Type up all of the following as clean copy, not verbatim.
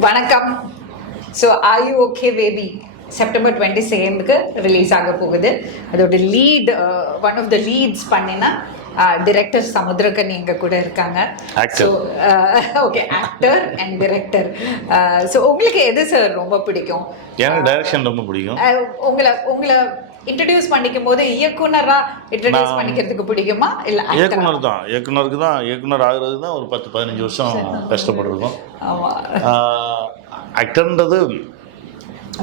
வணக்கம். So are you okay baby September 22க்கு release ஆக போகுது. அதோட lead one of the leads பண்ணினா டிரெக்டர் சமுத்திரக்கனி எங்க கூட இருக்காங்க. So okay, actor and director. So உங்களுக்கு எது சார் ரொம்ப பிடிக்கும்? எனக்கு டைரக்ஷன் ரொம்ப பிடிக்கும். உங்களை இன்ட்ரடியூஸ் பண்ணிக்கும் போது இயக்குனரா இன்ட்ரடியூஸ் பண்ணிக்கிறதுக்கு பிடிக்குமா இல்ல இயக்குனர் தான்? இயக்குனர் ஆகுறது தான் ஒரு 10-15 வருஷம் கஷ்டப்பட்டிருக்கோம். ஆக்டர்ன்றது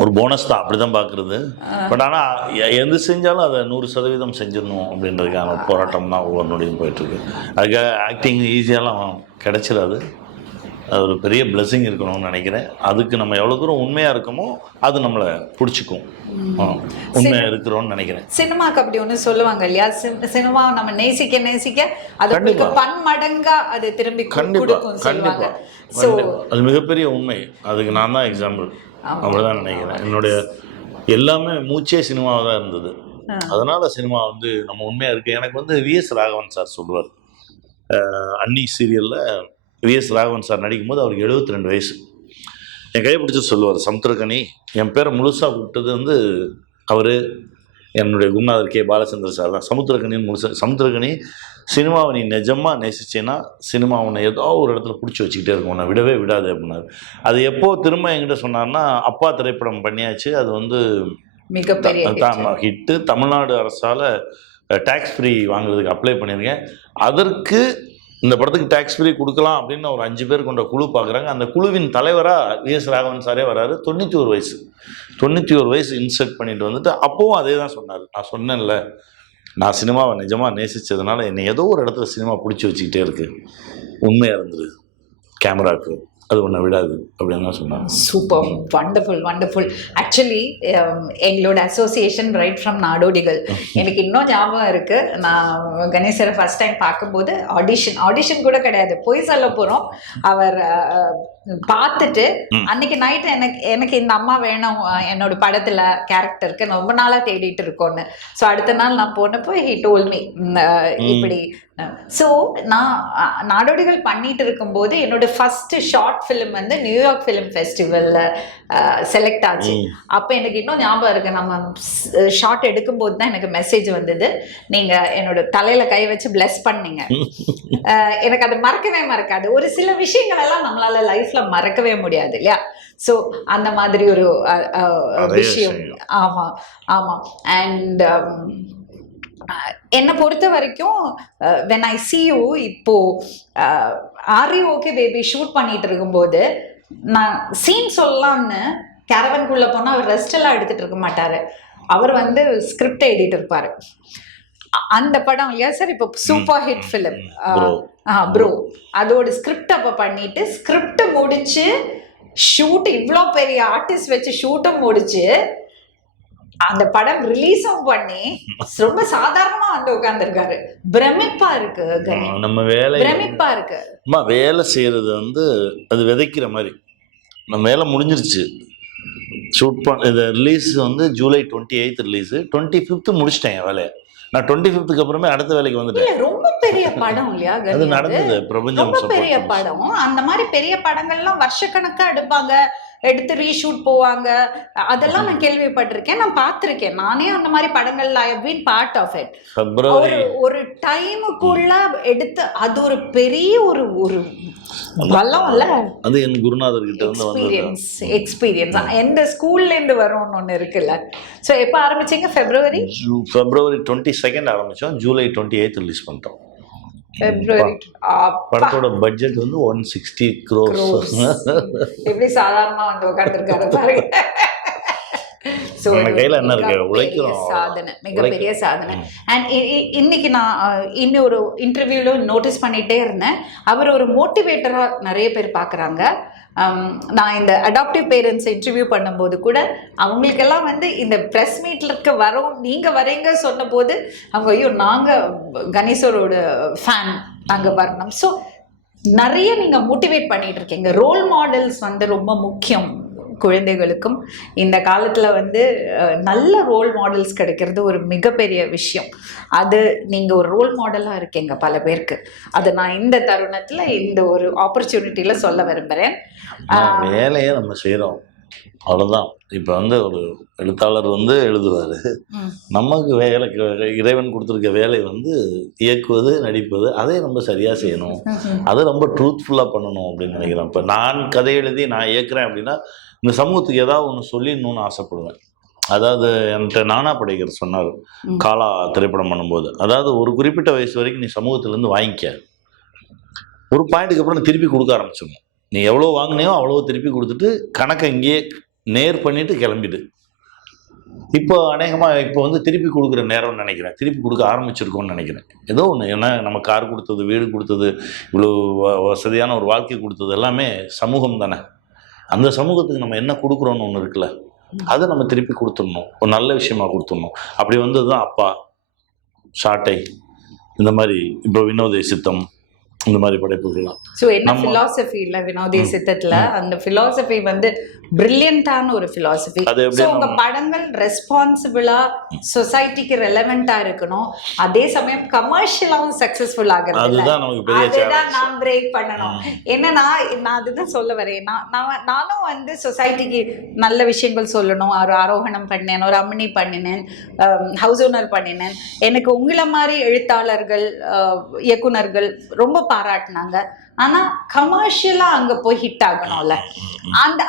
ஒரு போனஸ் தான், அப்படி தான் பார்க்குறது. பட் ஆனால் எது செஞ்சாலும் அதை 100% செஞ்சிடணும் அப்படின்றதுக்கான போராட்டம் தான் ஒவ்வொரு நொடியும் போயிட்டுருக்கு. அதுக்காக ஆக்டிங் ஈஸியாலாம் கிடைச்சிடாது. அது ஒரு பெரிய பிளெஸிங் இருக்கணும்னு நினைக்கிறேன். அதுக்கு நம்ம எவ்வளோ தூரம் உண்மையாக இருக்கோமோ அது நம்மளை பிடிச்சிக்கும். உண்மையாக இருக்கிறோம்னு நினைக்கிறேன். சினிமாக்கு அப்படி ஒன்று சொல்லுவாங்க இல்லையா, சினிமா நம்ம நேசிக்க நேசிக்க அது பன்மடங்கா அது திரும்பி கொடுக்கும் சொல்லுவாங்க. அது மிகப்பெரிய உண்மை. அதுக்கு நான் தான் எக்ஸாம்பிள். அப்படிதான் நினைக்கிறேன். என்னுடைய எல்லாமே மூச்சே சினிமாவாக தான் இருந்தது. அதனால சினிமா நம்ம உண்மையாக இருக்குது. எனக்கு விஎஸ் ராகவன் சார் சொல்லுவார், அன்னி சீரியலில் விஎஸ் ராகவன் சார் நடிக்கும்போது அவருக்கு 72 வயசு. என் கையை பிடிச்சி சொல்லுவார், சமுத்திரக்கனி, என் பேரை முழுசாக கூப்பிட்டது அவர் என்னுடைய குருநாதர் கே பாலச்சந்திர சார் தான். சமுத்திரக்கனின்னு முழுசாக, சமுத்திரக்கனி சினிமாவை நீ நிஜமாக நேசிச்சேன்னா சினிமா உன்னை ஏதோ ஒரு இடத்துல பிடிச்சி வச்சுக்கிட்டே இருக்கும், உன்னை விடவே விடாது அப்படின்னாரு. அது எப்போ திரும்ப என்கிட்ட சொன்னார்னா, அப்பா திரைப்படம் பண்ணியாச்சு, அது மிகப்பெரிய ஹிட்டு. தமிழ்நாடு அரசால் டேக்ஸ் ஃப்ரீ வாங்குறதுக்கு அப்ளை பண்ணியிருக்கேன். அதற்கு இந்த படத்துக்கு டேக்ஸ் ஃப்ரீ கொடுக்கலாம் அப்படின்னு ஒரு 5 பேர் கொண்ட குழு பார்க்குறாங்க. அந்த குழுவின் தலைவராக விஎஸ் ராகவன் சாரே வராரு. 91 வயசு. 91 வயசு இன்செர்ட் பண்ணிட்டு அப்போவும் அதே தான் சொன்னார். நான் சொன்னேன்ல, நான் சினிமாவை நிஜமாக நேசித்ததுனால என்னை ஏதோ ஒரு இடத்துல சினிமா பிடிச்சி வச்சுக்கிட்டே இருக்குது, உண்மையாக இருந்தது கேமராவுக்கு, அது ஒன்றை விடாது அப்படின்னு தான் சொன்னாங்க. Super, wonderful wonderful. ஆக்சுவலி எங்களோட அசோசியேஷன் ரைட் ஃப்ரம் நாடோடிகள் எனக்கு இன்னும் ஞாபகம் இருக்குது. நான் கணேசரை ஃபர்ஸ்ட் டைம் பார்க்கும்போது ஆடிஷன் கூட கிடையாது, போய் சொல்ல போகிறோம். அவர் பார்த்துட்டு அன்னைக்கு நைட் எனக்கு இந்த அம்மா வேணும் என்னோட படத்துல கேரக்டருக்கு, ரொம்ப நாளா தேடிட்டு இருக்கோன்னு. ஸோ அடுத்த நாள் நான் போனப்போ ஹி டோல் மீ இப்படி. ஸோ நான் நாடோடிகள் பண்ணிட்டு இருக்கும்போது என்னோட first short film New York film ஃபெஸ்டிவல்ல செலக்ட் ஆச்சு. அப்போ எனக்கு இன்னும் ஞாபகம் இருக்கு, நம்ம ஷார்ட் எடுக்கும்போது தான் எனக்கு மெசேஜ் வந்தது, நீங்க என்னோட தலையில கை வச்சு பிளஸ் பண்ணீங்க. எனக்கு அது மறக்காது. ஒரு சில விஷயங்கள் எல்லாம் நம்மளால லைஃப்ல மறக்கவே முடியாது இல்லையா. ஸோ அந்த மாதிரி ஒரு விஷயம். ஆமா ஆமா. அண்ட் என்னை பொறுத்த வரைக்கும் when I see you, இப்போ R you okay baby shoot பண்ணிட்டு இருக்கும்போது நான் சீன் சொல்லலாம்னு கேரவனுக்குள்ள போனா அவர் ரெஸ்ட் எல்லாம் எடுத்துட்டு இருக்க மாட்டாரு. அவர் ஸ்கிரிப்ட் எழுதிட்டு இருப்பாரு. அந்த படம் இல்லையா சார், இப்போ சூப்பர் ஹிட் ஃபிலிம் ப்ரோ, அதோட ஸ்கிரிப்ட் அப்ப பண்ணிட்டு ஸ்கிரிப்ட் முடிச்சு ஷூட், இவ்வளோ பெரிய ஆர்டிஸ்ட் வச்சு ஷூட்டும் முடிச்சு அந்த படம் ரிலீஸும் பண்ணி ரொம்ப சாதாரணமா உட்கார்ந்துருக்காரு. பிரமிப்பா இருக்கு நம்ம வேலை, பிரமிப்பா இருக்கு. வேலை செய்யறது அது விதைக்கிற மாதிரி. நம்ம வேலை முடிஞ்சிருச்சு, ஷூட் பண்ண ரிலீஸ் ஜூலை 28 ரிலீஸ், 25 முடிச்சிட்டேன் வேலையை. நான் 25க்கு அப்புறமே அடுத்த வேலைக்கு வந்துட்டேன். ரொம்ப பெரிய படம் இல்லையா, அது நடந்தது. பிரபஞ்சம் ரொம்ப பெரிய படம். அந்த மாதிரி பெரிய படங்கள்லாம் வருஷக்கணக்கா எடுத்து ரீஷூட் போவாங்க. அதெல்லாம் நான் கேள்விப்பட்டிருக்கேன், நான் பார்த்திருக்கேன். நானே அந்த மாதிரி படங்கள்ல I have been part of it. ஒரு டைமுக்குள்ள எடுத்து அது ஒரு பெரிய ஒரு வல்லம் இல்ல. அது என் குருநாதர் கிட்ட எக்ஸ்பீரியன்ஸ் எந்த ஸ்கூல்ல இருந்து வரும்னு ஒண்ணு இருக்குல்ல. சோ எப்ப ஆரம்பிச்சீங்க? ஃபெப்ரவரி 22 ஆரம்பிச்சோம், ஜூலை 28 ரிலீஸ் பண்ணிட்டோம். படத்தோட பட்ஜெட் 160 crores. எப்படி சாதாரணமா உட்கார்ந்துருக்காரு பாருங்க. சாதனை, மிகப்பெரிய சாதனை. அண்ட் இன்னைக்கு நான் இன்னொரு இன்டர்வியூல நோட்டீஸ் பண்ணிட்டே இருந்தேன், அவர் ஒரு மோட்டிவேட்டரா நிறைய பேர் பாக்குறாங்க. நான் இந்த அடாப்டிவ் பேரண்ட்ஸ் இன்டர்வியூ பண்ணும்போது கூட அவங்களுக்கெல்லாம் இந்த ப்ரெஸ் மீட்லுக்கு வரோம், நீங்கள் வரீங்க சொன்ன போது அவங்க ஐயோ நாங்கள் கணேசரோட ஃபேன், நாங்கள் வரணும். ஸோ நிறைய நீங்கள் மோட்டிவேட் பண்ணிட்டு இருக்கீங்க. ரோல் மாடல்ஸ் ரொம்ப முக்கியம் குழந்தைகளுக்கும் இந்த காலத்தில் வந்து நல்ல ரோல் மாடல்ஸ் கிடைக்கிறது ஒரு மிகப்பெரிய விஷயம். அது நீங்கள் ஒரு ரோல் மாடலாக இருக்கீங்க பல பேருக்கு. அது நான் இந்த தருணத்தில் இந்த ஒரு ஆப்பர்ச்சுனிட்டியில் சொல்ல விரும்புகிறேன். வேலையை நம்ம செய்கிறோம், அவ்வளோதான். இப்போ வந்து ஒரு எழுத்தாளர் வந்து எழுதுவார், நமக்கு வேலை இறைவன் கொடுத்துருக்க வேலை வந்து இயக்குவது, நடிப்பது. அதை நம்ம சரியாக செய்யணும், அதை ரொம்ப ட்ரூத்ஃபுல்லாக பண்ணணும் அப்படின்னு நினைக்கிறேன். இப்போ நான் கதை எழுதி நான் இயக்குறேன் அப்படின்னா இந்த சமூகத்துக்கு ஏதாவது ஒன்று சொல்லிடணும்னு ஆசைப்படுவேன். அதாவது என்கிட்ட நானா படைகர் சொன்னார் காலா திரைப்படம் பண்ணும்போது, அதாவது ஒரு குறிப்பிட்ட வயசு வரைக்கும் நீ சமூகத்திலேருந்து வாங்கிக்க, ஒரு பாயிண்ட்டுக்கு அப்புறம் திருப்பி கொடுக்க ஆரம்பிச்சிடணும். நீ எவ்வளோ வாங்கினியோ அவ்வளோ திருப்பி கொடுத்துட்டு கணக்கை இங்கேயே நேர் பண்ணிட்டு கிளம்பிடு. இப்போ அநேகமாக இப்போ வந்து திருப்பி கொடுக்குற நேரம்னு நினைக்கிறேன், திருப்பி கொடுக்க ஆரம்பிச்சிருக்கோன்னு நினைக்கிறேன். ஏதோ ஒன்று, ஏன்னா நம்ம கார் கொடுத்தது, வீடு கொடுத்தது, இவ்வளோ வசதியான ஒரு வாழ்க்கை கொடுத்தது எல்லாமே சமூகம் தானே. அந்த சமூகத்துக்கு நம்ம என்ன கொடுக்குறோன்னு ஒன்று இருக்குல்ல, அதை நம்ம திருப்பி கொடுத்துடணும், ஒரு நல்ல விஷயமா கொடுத்துடணும். அப்படி வந்தது தான் அப்பா, சாட்டை, இந்த மாதிரி இப்போ வினோத சித்தம், இந்த மாதிரி படைப்புகள்லாம். ஸோ என்ன ஃபிலாசபி இல்லை வினோதே சித்தத்தில், அந்த ஃபிலாசபி வந்து பிரில்லியண்டான ஒரு ஃபிலாசபி. ஸோ உங்கள் படங்கள் ரெஸ்பான்சிபிளாக சொசைட்டிக்கு ரெலவெண்ட்டாக இருக்கணும், அதே சமயம் கமர்ஷியலாகவும் சக்ஸஸ்ஃபுல் ஆகிறது. அதுதான் நமக்கு பெரிய சேலஞ்ச். அதுதான் நான் பிரேக் பண்ணணும். என்னன்னா நான் அதுதான் சொல்ல வரேன். நானும் வந்து சொசைட்டிக்கு நல்ல விஷயங்கள் சொல்லணும். ஒரு ஆரோகணம் பண்ணினேன், ஒரு அம்மினி பண்ணினேன், ஹவுஸ் ஓனர் பண்ணினேன். எனக்கு உங்களை மாதிரி எழுத்தாளர்கள், இயக்குனர்கள் ரொம்ப பாராட்டினாங்க. ஆனா கமர்ஷியலா அங்க போய் ஹிட் ஆகணும்ல,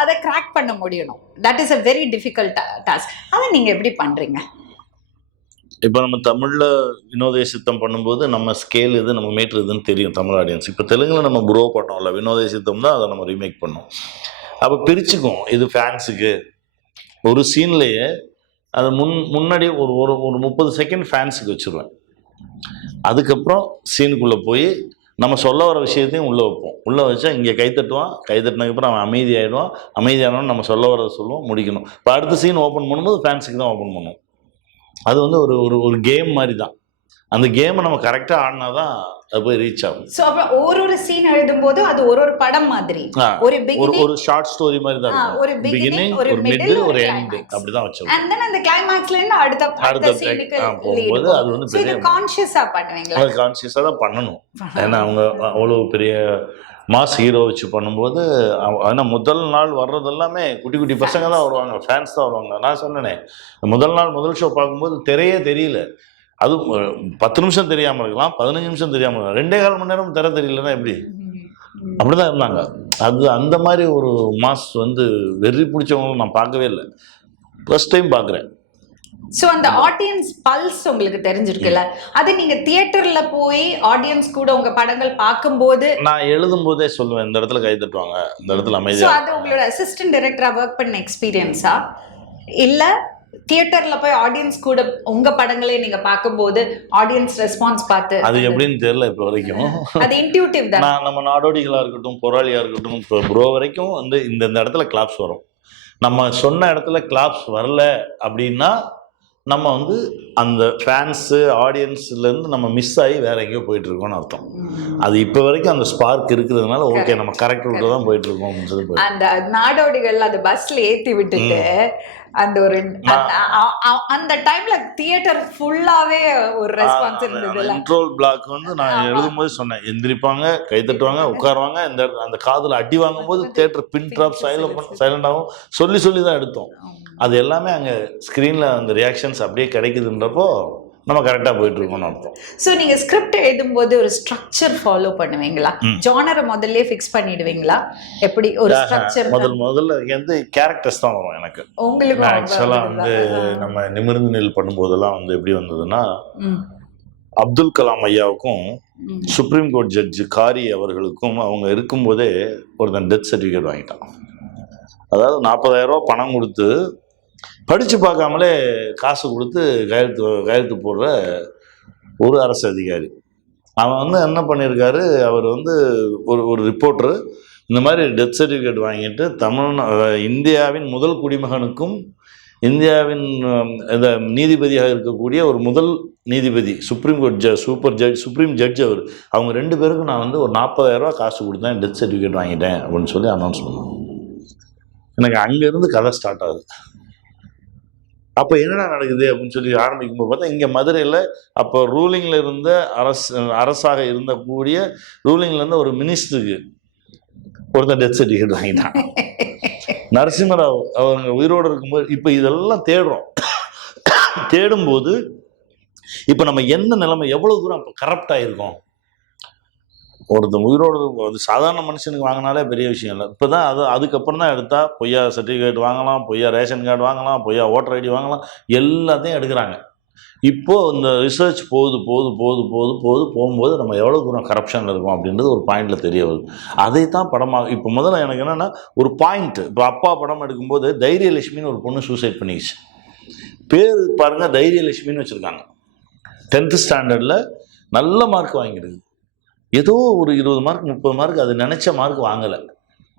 அதை கிராக் பண்ண முடியணும். That is a very difficult task. அதை நீங்க எப்படி பண்றீங்க? இப்போ நம்ம தமிழ்ல வினோத சித்தம் பண்ணும்போது நம்ம ஸ்கேல் இது, நம்ம மீட்டர் இதுன்னு தெரியும் தமிழ் ஆடியன்ஸ். இப்போ தெலுங்குல நம்ம ப்ரோ பண்ணோம்ல வினோத சித்தம் தான், அதை நம்ம ரீமேக் பண்ணோம். அப்போ பிரிச்சுக்குவோம், இது ஃபேன்ஸுக்கு ஒரு சீன்லேயே அது முன்னாடி ஒரு ஒரு 30 செகண்ட் ஃபேன்ஸுக்கு வச்சுருவேன். அதுக்கப்புறம் சீனுக்குள்ளே போய் நம்ம சொல்ல வர விஷயத்தையும் உள்ளே வைப்போம். உள்ளே வச்சா இங்கே கைத்தட்டுவான், கைத்தட்டினதுக்கப்புறம் அவன் அமைதியாகிடுவான், அமைதியானவன் நம்ம சொல்ல வரதை சொல்லுவோம், முடிக்கணும். இப்போ அடுத்த சீன் ஓப்பன் பண்ணும்போது ஃபேன்ஸுக்கு தான் ஓப்பன் பண்ணுவோம். அது வந்து ஒரு ஒரு கேம் மாதிரி தான். அந்த கேமை நம்ம கரெக்டாக ஆடினா தான் அது போய் ரீச் ஆகும். ஸோ அப்போ ஒரு சீன் எழுதும்போது அது ஒரு படம் மாதிரி, ஒரு ஷார்ட் ஸ்டோரி மாதிரி தான் இருக்கும். ஒரு பிகினிங், ஒரு மிடில், ஒரு எண்ட், அப்படி தான் வச்சிருக்கோம். அண்ட் தென் அந்த கிளைமாக்ஸ்ல இருந்து அடுத்த சீனுக்கு போகும்போது அது வந்து பெரிய கான்ஷியஸா பண்ணுவீங்களா? அது கான்ஷியஸா தான் பண்ணணும். ஏன்னா அவங்க அவ்வளோ பெரிய மாஸ் ஹீரோ வச்சு பண்ணும்போது, ஆனால் முதல் நாள் வர்றது எல்லாமே குட்டி குட்டி பசங்க தான் வருவாங்க, ஃபேன்ஸ் தான் வருவாங்க. நான் சொன்னேனே, முதல் நாள் முதல் ஷோ பார்க்கும்போது திரையே தெரியல. அது 10 நிமிஷம் தெரியாமல் இருக்கலாம், 15 நிமிஷம் தெரியாமல் இருக்கலாம், 2.25 மணி நேரம் தெரியலன்னா எப்படி? அப்படிதான் இருந்தாங்க. அது அந்த மாதிரி ஒரு மாஸ் வந்து வெறி பிடிச்சவங்களும் நான் பார்க்கவே இல்லை, ஃபர்ஸ்ட் டைம் பார்க்குறேன். ஸோ அந்த ஆடியன்ஸ் பல்ஸ் உங்களுக்கு தெரிஞ்சிருக்குல்ல, அது நீங்க தியேட்டர்ல போய் ஆடியன்ஸ் கூட உங்க படங்கள் பார்க்கும்போது, நான் எழுதும் போதே சொல்லுவேன், இந்த இடத்துல கை தட்டுவாங்க, இந்த இடத்துல அமைதியா. அது உங்களோட அசிஸ்டன்ட் டைரக்டரா ஒர்க் பண்ண எக்ஸ்பீரியன்ஸா, இல்ல தியேட்டர்ல போய் ஆடியன்ஸ் கூட உங்க படங்களே நீங்க பார்க்கும்போது ஆடியன்ஸ் ரெஸ்பான்ஸ் பார்த்து அது எப்படின்னு தெரியல இப்போ வரைக்கும். அது இன்ட்யூட்டிவ் தான். நம்ம நாடோடிகளா இருக்கட்டும், போராளியா இருக்கட்டும், ப்ரோ வரைக்கும் வந்து இந்த இடத்துல கிளாப்ஸ் வரும். நம்ம சொன்ன இடத்துல கிளாப்ஸ் வரல அப்படின்னா நம்ம வந்து அந்த ஃபேன்ஸு ஆடியன்ஸ்லேருந்து நம்ம மிஸ் ஆகி வேற எங்கேயோ போயிட்டு இருக்கோம்னு அர்த்தம். அது இப்போ வரைக்கும் அந்த ஸ்பார்க் இருக்கிறதுனால ஓகே நம்ம கரெக்ட் ரூட்ல தான் போயிட்டு இருக்கோம் அப்படின்னு சொல்லி. அந்த நாடோடிகள் அந்த பஸ்ல ஏற்றி விட்டுட்டு அந்த ஒரு அந்த டைம்ல தியேட்டர் ஃபுல்லாவே ஒரு ரெஸ்பான்ஸ் இருந்தது. கண்ட்ரோல் பிளாக் வந்து நான் எழுதும்போது சொன்னேன், எந்திரிப்பாங்க, கை தட்டுவாங்க, உட்காருவாங்க, அந்த காதுல அடி வாங்கும் போது தியேட்டர் பின் ட்ராப் சைலண்ட் ஆகும், சொல்லி தான் எடுத்தோம். அது எல்லாமே அங்கே ஸ்க்ரீனில் அந்த ரியாக்ஷன்ஸ் அப்படியே கிடைக்குதுன்றப்போ நம்ம கரெக்டாக போயிட்டு இருக்கோம்னு அர்த்தம். ஸோ நீங்கள் ஸ்கிரிப்ட் எழுதும்போது ஒரு ஸ்ட்ரக்சர் ஃபாலோ பண்ணுவீங்களா? ஜானரை முதல்ல ஃபிக்ஸ் பண்ணிடுவீங்களா? எப்படி ஒரு ஸ்ட்ரக்சர்? முதல்ல வந்து கேரக்டர்ஸ் தான் வரும் எனக்கு. உங்களுக்கு ஆக்சுவலாக வந்து நம்ம நிமிர்ந்து நெல் பண்ணும்போதெல்லாம் வந்து எப்படி வந்ததுன்னா, அப்துல் கலாம் ஐயாவுக்கும் சுப்ரீம் கோர்ட் ஜட்ஜு காரி அவர்களுக்கும் அவங்க இருக்கும்போதே ஒருத்தன் டெத் சர்டிஃபிகேட் வாங்கிட்டான். அதாவது 40,000 ரூபா பணம் கொடுத்து படித்து பார்க்காமலே காசு கொடுத்து கையெழுத்து போடுற ஒரு அரசு அதிகாரி. அவன் வந்து என்ன பண்ணியிருக்காரு, அவர் வந்து ஒரு ரிப்போர்ட்டரு இந்த மாதிரி டெத் சர்டிஃபிகேட் வாங்கிட்டு இந்தியாவின் முதல் குடிமகனுக்கும் இந்தியாவின் இந்த நீதிபதியாக இருக்கக்கூடிய ஒரு முதல் நீதிபதி, சுப்ரீம் கோர்ட் சுப்ரீம் ஜட்ஜ் அவங்க 2 பேருக்கும் நான் வந்து ஒரு 40,000 ரூபா காசு கொடுத்தேன், டெத் சர்டிஃபிகேட் வாங்கிட்டேன் அப்படின்னு சொல்லி அனௌன்ஸ் பண்ணேன். எனக்கு அங்கேருந்து கதை ஸ்டார்ட் ஆகுது. அப்போ என்னடா நடக்குது அப்படின்னு சொல்லி ஆரம்பிக்கும்போது பார்த்தா இங்கே மதுரையில் அப்போ ரூலிங்கில் இருந்த அரசாக இருந்தக்கூடிய ரூலிங்கில் இருந்த ஒரு மினிஸ்டருக்கு ஒருத்தன் டெத் சர்டிஃபிகேட் வாங்கிட்டான். நரசிம்மராவ் அவங்க உயிரோடு இருக்கும்போது இப்போ இதெல்லாம் தேடும்போது இப்போ நம்ம என்ன நிலைமை, எவ்வளோ தூரம் இப்போ கரப்ட் ஆகிருக்கோம். ஒருத்தன் உயிரோடு அது சாதாரண மனுஷனுக்கு வாங்கினாலே பெரிய விஷயம் இல்லை. இப்போ தான் அதுக்கப்புறம் தான் எடுத்தால் பொய்யா சர்டிஃபிகேட் வாங்கலாம், பொய்யா ரேஷன் கார்டு வாங்கலாம், பொய்யா ஓட்டர் ஐடி வாங்கலாம், எல்லாத்தையும் எடுக்கிறாங்க. இப்போது இந்த ரிசர்ச் போகும்போது நம்ம எவ்வளோ தூரம் கரப்ஷனில் இருக்கோம் அப்படின்றது ஒரு பாயிண்டில் தெரிய வருது. அதை தான் படமாக இப்போ முதல்ல எனக்கு என்னென்னா ஒரு பாயிண்ட்டு. இப்போ அப்பா படம் எடுக்கும்போது தைரியலட்சுமின்னு ஒரு பொண்ணு சூசைட் பண்ணிடுச்சு. பேர் பாருங்கள், தைரியலட்சுமின்னு வச்சுருக்காங்க. 10th ஸ்டாண்டர்டில் நல்ல மார்க் வாங்கிடுது. ஏதோ ஒரு 20 மார்க் 30 மார்க் அது நினச்ச மார்க் வாங்கலை,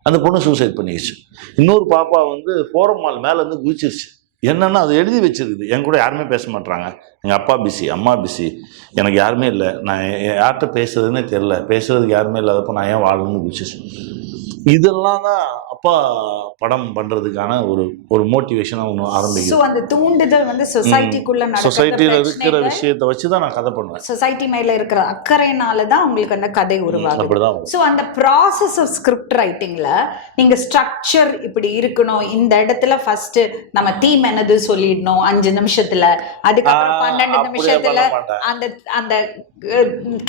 அந்த பொண்ணு சூசைட் பண்ணிடுச்சு. இன்னொரு பாப்பா வந்து ஃபோரம் மால் மேலேருந்து குதிச்சிருச்சு. என்னென்னா அது எழுதி வச்சிருக்குது, என் கூட யாருமே பேச மாட்டாங்க, எங்கள் அப்பா பிஸி, அம்மா பிஸி, எனக்கு யாருமே இல்லை, நான் யார்கிட்ட பேசுறதுன்னே தெரில, பேசுறதுக்கு யாருமே இல்லாதப்போ நான் ஏன் வாழணும்னு குதிச்சிச்சு. இதெல்லாம் தான் அப்பா படம் பண்றதுக்கான ஒரு மோட்டிவேஷனா ஒன்று ஆரம்பிக்கும். சோ அந்த தூண்டுதல் வந்து சொசைட்டிக்குள்ள சொசைட்டில இருக்கிற விஷயத்தை வச்சு தான் நான் கதை பண்ணுவேன். சொசைட்டி மேல இருக்கிற அக்கறையினால தான் உங்களுக்கு அந்த கதை உருவாகுது. அப்படிதான். சோ அந்த ப்ராசஸ் ஆஃப் ஸ்கிரிப்ட் ரைட்டிங்ல நீங்க ஸ்ட்ரக்சர் இப்படி இருக்கணும், இந்த இடத்துல ஃபர்ஸ்ட் நம்ம தீம் என்னது சொல்லிடணும் 5 நிமிஷத்துல, அதுக்கப்புறம் 12 நிமிஷத்துல அந்த அந்த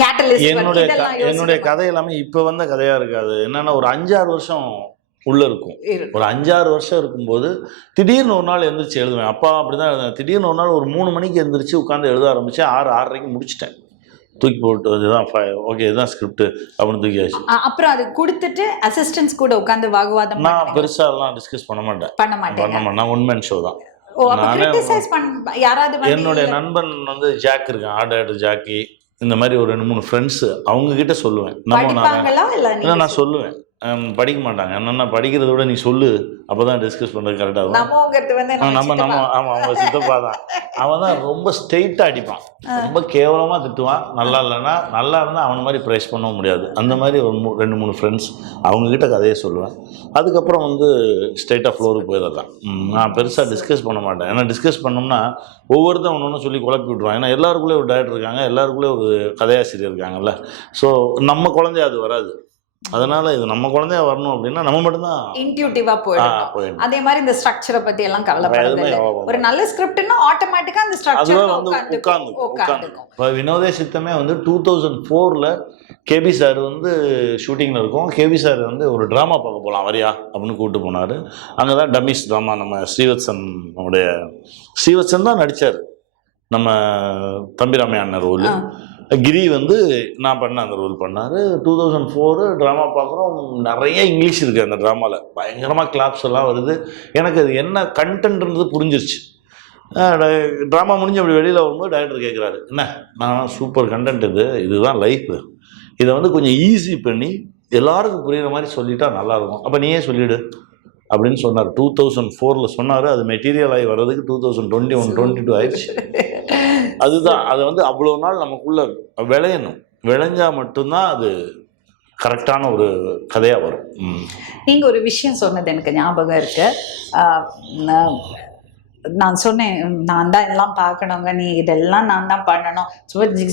கேட்டலிஸ்ட். என்னுடைய கதை எல்லாமே இப்ப வந்த கதையா இருக்காது. என்னன்னா ஒரு 5-6 வருஷம் உள்ள இருக்கும். ஒரு 5-6 வருஷம் இருக்கும்போது திடீர்னு ஒரு நாள் எழுந்திரிச்சு எழுதுவேன். அப்பா அப்படிதான் எழுதுவேன். திடீர்னு ஒரு நாள் ஒரு 3 மணிக்கு எழுந்திரிச்சு உட்காந்து எழுத ஆரம்பிச்சேன். 6-6:30க்கு முடிச்சிட்டேன். தூக்கி போட்டு இதுதான் ஓகே இதுதான் ஸ்கிரிப்ட் அப்படின்னு தூக்கியாச்சு. அப்புறம் அது கொடுத்துட்டு அசிஸ்டன்ஸ் கூட உட்காந்து வாக்குவாதம். நான் பெருசா எல்லாம் டிஸ்கஸ் பண்ண மாட்டேன். நான் ஒன் மேன் ஷோ தான். என்னுடைய நண்பன் வந்து ஜாக் இருக்கான், ஆர்டர் ஜாக்கி, இந்த மாதிரி ஒரு 2-3 ஃப்ரெண்ட்ஸ், அவங்க கிட்ட சொல்லுவேன். நான் சொல்லுவேன், படிக்க மாட்டாங்க. என்னன்னா படிக்கிறத விட நீ சொல்லு, அப்பதான் டிஸ்கஸ் பண்றது கரெக்டா இருக்கும். நம்ம ஆமா அவங்க சித்தப்பா தான். அவன் தான் ரொம்ப ஸ்ட்ரெயிட்டா அடிப்பான், ரொம்ப கேவலமா திட்டுவான். நல்லா இல்லைன்னா, நல்லா இருந்தா அவன மாதிரி ப்ரைஸ் பண்ணவும் முடியாது. அந்த மாதிரி ஒரு 2-3 ஃப்ரெண்ட்ஸ், அவங்க கிட்ட கதையை சொல்லுவேன். அதுக்கப்புறம் வந்து ஸ்ட்ரெயிட்டாக ஃப்ளோருக்கு போயிடலாம். நான் பெருசாக டிஸ்கஸ் பண்ண மாட்டேன். ஏன்னா டிஸ்கஸ் பண்ணோம்னா ஒவ்வொருத்தரும் ஒன்று சொல்லி குழப்பி விட்ருவாங்க. ஏன்னா எல்லாருக்குள்ளே ஒரு டைரக்டர் இருக்காங்க, எல்லாருக்குள்ளே ஒரு கதையாசிரியர் இருக்காங்கல்ல. ஸோ நம்ம குழந்தைய அது வராது. அதனால இது நம்ம குழந்தையா வரணும் அப்படின்னா நம்ம மட்டும்தான் இன்ட்யூட்டிவா போயிடும். அதே மாதிரி இந்த ஸ்ட்ரக்சரை பத்தி எல்லாம் கவலைப்படாதீங்க. ஒரு நல்ல ஸ்கிரிப்ட்னா ஆட்டோமேட்டிக்கா அந்த ஸ்ட்ரக்சர் உட்கார்ந்துக்கும். இப்போ வினோதே சித்தமே வந்து 2004ல கேபி சார் வந்து ஷூட்டிங்கில் இருக்கும். கேபி சார் வந்து ஒரு ட்ராமா பார்க்க போகலாம் வரியா அப்படின்னு கூப்பிட்டு போனார். அங்கே தான் டம்மிஸ் ட்ராமா நம்ம ஸ்ரீவத்சன் தான் நடித்தார். நம்ம தம்பிராமையான ரோல். கிரி வந்து நான் பண்ண அந்த ரோல் பண்ணார். 2004 ட்ராமா பார்க்குறோம். நிறைய இங்கிலீஷ் இருக்குது அந்த ட்ராமாவில், பயங்கரமாக கிளாப்ஸ் எல்லாம் வருது. எனக்கு அது என்ன கண்டென்ட்ன்றது புரிஞ்சிருச்சு. ட்ராமா முடிஞ்சு அப்படி வெளியில் வரும்போது டைரக்டர் கேட்குறாரு, என்ன நான் சூப்பர் கண்டென்ட், இதுதான் லைஃப், இதை வந்து கொஞ்சம் ஈஸி பண்ணி எல்லாருக்கும் புரியுற மாதிரி சொல்லிட்டா நல்லாயிருக்கும், அப்போ நீயே சொல்லிவிடு அப்படின்னு சொன்னார். 2004ல் சொன்னார். அது மெட்டீரியல் ஆகி வர்றதுக்கு 2021-22 ஆயிடுச்சு. அதுதான் அதை வந்து அவ்வளோ நாள் நமக்குள்ள விளையணும். விளைஞ்சா மட்டும்தான் அது கரெக்டான ஒரு கதையாக வரும். நீங்கள் ஒரு விஷயம் சொன்னது எனக்கு ஞாபகம் இருக்கு. நான் சொன்னேன், நான் தான் எல்லாம் பார்க்கணுங்க, நீ இதெல்லாம் நான் தான் பண்ணணும்.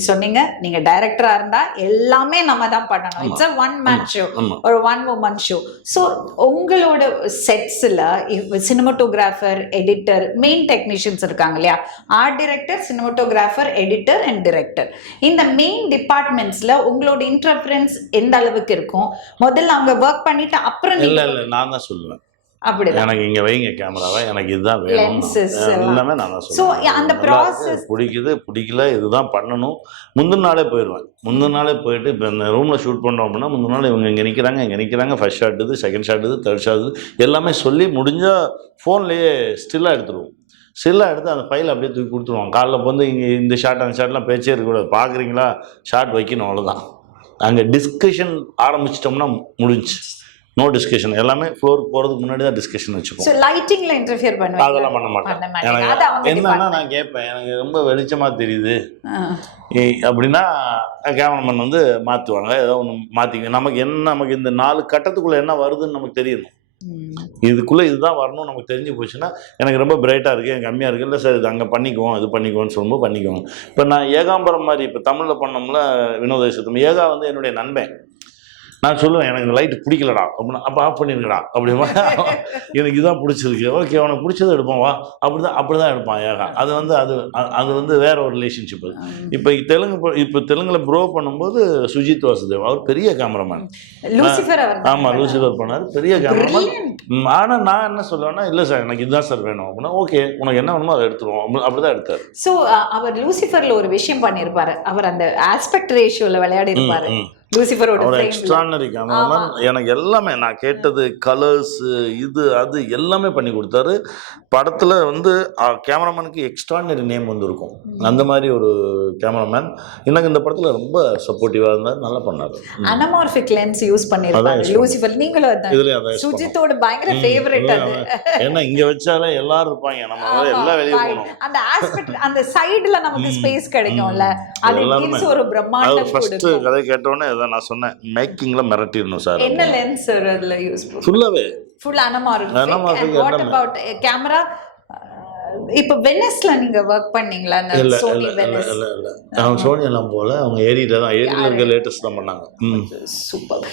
சொன்னீங்க நீங்கள் டைரக்டராக இருந்தால் எல்லாமே நம்ம தான் பண்ணணும். It's a one man show, ஒரு ஒன் உமன் ஷோ. ஸோ உங்களோட செட்ஸில் சினிமாட்டோகிராஃபர், எடிட்டர், மெயின் டெக்னீஷியன்ஸ் இருக்காங்க இல்லையா, art director, cinematographer, editor and director. இந்த மெயின் டிபார்ட்மெண்ட்ஸில் உங்களோட இன்டர்ஃபரன்ஸ் எந்த அளவுக்கு இருக்கும்? முதல்ல அவங்க ஒர்க் பண்ணிட்டு அப்புறம் இல்லை நான் தான் சொல்லுவேன், எனக்கு இங்க வைங்க கேமராவை, எனக்கு இதுதான் வேணும், எல்லாமே நான் தான் சொல்லுவேன். பிடிக்கல இதுதான் பண்ணணும். முந்தின நாளே போயிடுவேன். முந்தின நாளே போயிட்டு இப்போ இந்த ரூமில் ஷூட் பண்ணுறோம் அப்படின்னா முந்தின நாள் இவங்க இங்கே நிற்கிறாங்க, ஃபர்ஸ்ட் ஷாட் இது, செகண்ட் ஷாட் இது, தேர்ட் ஷாட் இது, எல்லாமே சொல்லி முடிஞ்சால் ஃபோன்லேயே ஸ்டில்லாக எடுத்துருவோம். ஸ்டில்லாக எடுத்து அந்த ஃபைல் அப்படியே தூக்கி கொடுத்துருவோம். காலைல வந்து இங்கே இந்த ஷாட் அந்த ஷாட்லாம் பேச்சே இருக்கக்கூடாது, பார்க்குறீங்களா ஷாட் வைக்கணும், அவ்வளோதான். அங்கே டிஸ்கஷன் ஆரம்பிச்சிட்டோம்னா முடிஞ்சு, நோ டிஸ்கஷன். எல்லாமே ஃப்ளோருக்கு போகிறதுக்கு முன்னாடி தான் டிஸ்கஷன் வச்சுப்போம். ஸோ லைட்டிங்ல இன்டர்ஃபியர் பண்ணுவேன், அதெல்லாம் பண்ண மாட்டேன். எனக்கு என்னன்னா நான் கேட்பேன், எனக்கு ரொம்ப வெளிச்சமாக தெரியுது அப்படின்னா கேமராமேன் வந்து மாற்றுவாங்க, ஏதோ ஒன்று மாற்றிங்க. நமக்கு இந்த 4 கட்டத்துக்குள்ளே என்ன வருதுன்னு நமக்கு தெரியணும். இதுக்குள்ளே இதுதான் வரணும் நமக்கு தெரிஞ்சு போச்சுன்னா எனக்கு ரொம்ப பிரைட்டாக இருக்குது, எனக்கு கம்மியாக இருக்குது, இல்லை சார் இது அங்கே பண்ணிக்குவோம் இது பண்ணிக்குவோன்னு சொல்லும்போது பண்ணிக்குவோம். இப்போ நான் ஏகாம்பரம் மாதிரி இப்போ தமிழில் பண்ணோம்ல வினோத சுத்தம், ஏகா வந்து என்னுடைய நண்பன். நான் சொல்லுவேன் எனக்கு இந்த லைட்டு பிடிக்கலடா அப்படின்னா, அப்போ ஆஃப் பண்ணிருக்கடா அப்படிமா, எனக்கு இதுதான் பிடிச்சிருக்கு, ஓகே உனக்கு பிடிச்சதை எடுப்போம் வா, அப்படி தான் எடுப்பான் ஏகா. அது வந்து அது வந்து வேற ஒரு ரிலேஷன்ஷிப். அது இப்போ தெலுங்குல ப்ரோ பண்ணும்போது சுஜித் வாசுதேவ் அவர் பெரிய கேமராமேன். ஆமாம் லூசிஃபர் பண்ணார், பெரிய கேமராமேன். ஆனால் நான் என்ன சொல்லுவேன்னா இல்லை சார் எனக்கு இதுதான் சார் வேணும் அப்படின்னா, ஓகே உனக்கு என்ன வேணுமோ அதை எடுத்துருவோம் அப்படிதான் எடுத்தார். ஸோ அவர் லூசிஃபர்ல ஒரு விஷயம் பண்ணியிருப்பாரு, அவர் அந்த ஆஸ்பெக்ட் ரேஷியோல விளையாடி இருப்பாரு. Extraordinary cameraman. எனக்கு எல்லாமே நான் கேட்டது கலர்ஸ் இது அது எல்லாமே பண்ணி கொடுத்தாரு. படத்துல வந்து கேமராமேனுக்கு எக்ஸ்ட்ரானரி நேம் வந்து இருக்கும், அந்த மாதிரி ஒரு கேமராமேன். எனக்கு இந்த படத்துல ரொம்ப சப்போர்ட்டிவா இருந்தார், நல்லா பண்ணாரு. அனமார்பிக் லென்ஸ் யூஸ் பண்ணிருப்பாரு லூசிஃபர். நீங்களும் அதான் சுஜித்தோட பயங்கர ஃபேவரட் அது. ஏன்னா இங்க வச்சாலே எல்லாரும் இருப்பாங்க, நம்ம எல்லா வெளிய போறோம், அந்த ஆஸ்பெக்ட் அந்த சைடுல நமக்கு ஸ்பேஸ் கிடைக்கும்ல, அது gives ஒரு பிரம்மாண்டம் கொடுக்கும். கதை கேட்டோனே நான் சொன்னேன் மேக்கிங்ல மிரட்டிடணும் சார். என்ன லென்ஸ் சார் அதுல யூஸ் பண்ணி? Full anamorphic. And what about camera? இப்போ வெனிஸ்ல நீங்க வர்க் பண்ணீங்களா? அந்த சோனி வெனிஸ் இல்ல அவங்க சோனி எல்லாம் போல, அவங்க ஏரியில இருக்க லேட்டஸ்ட் தான் பண்ணாங்க. சூப்பர்.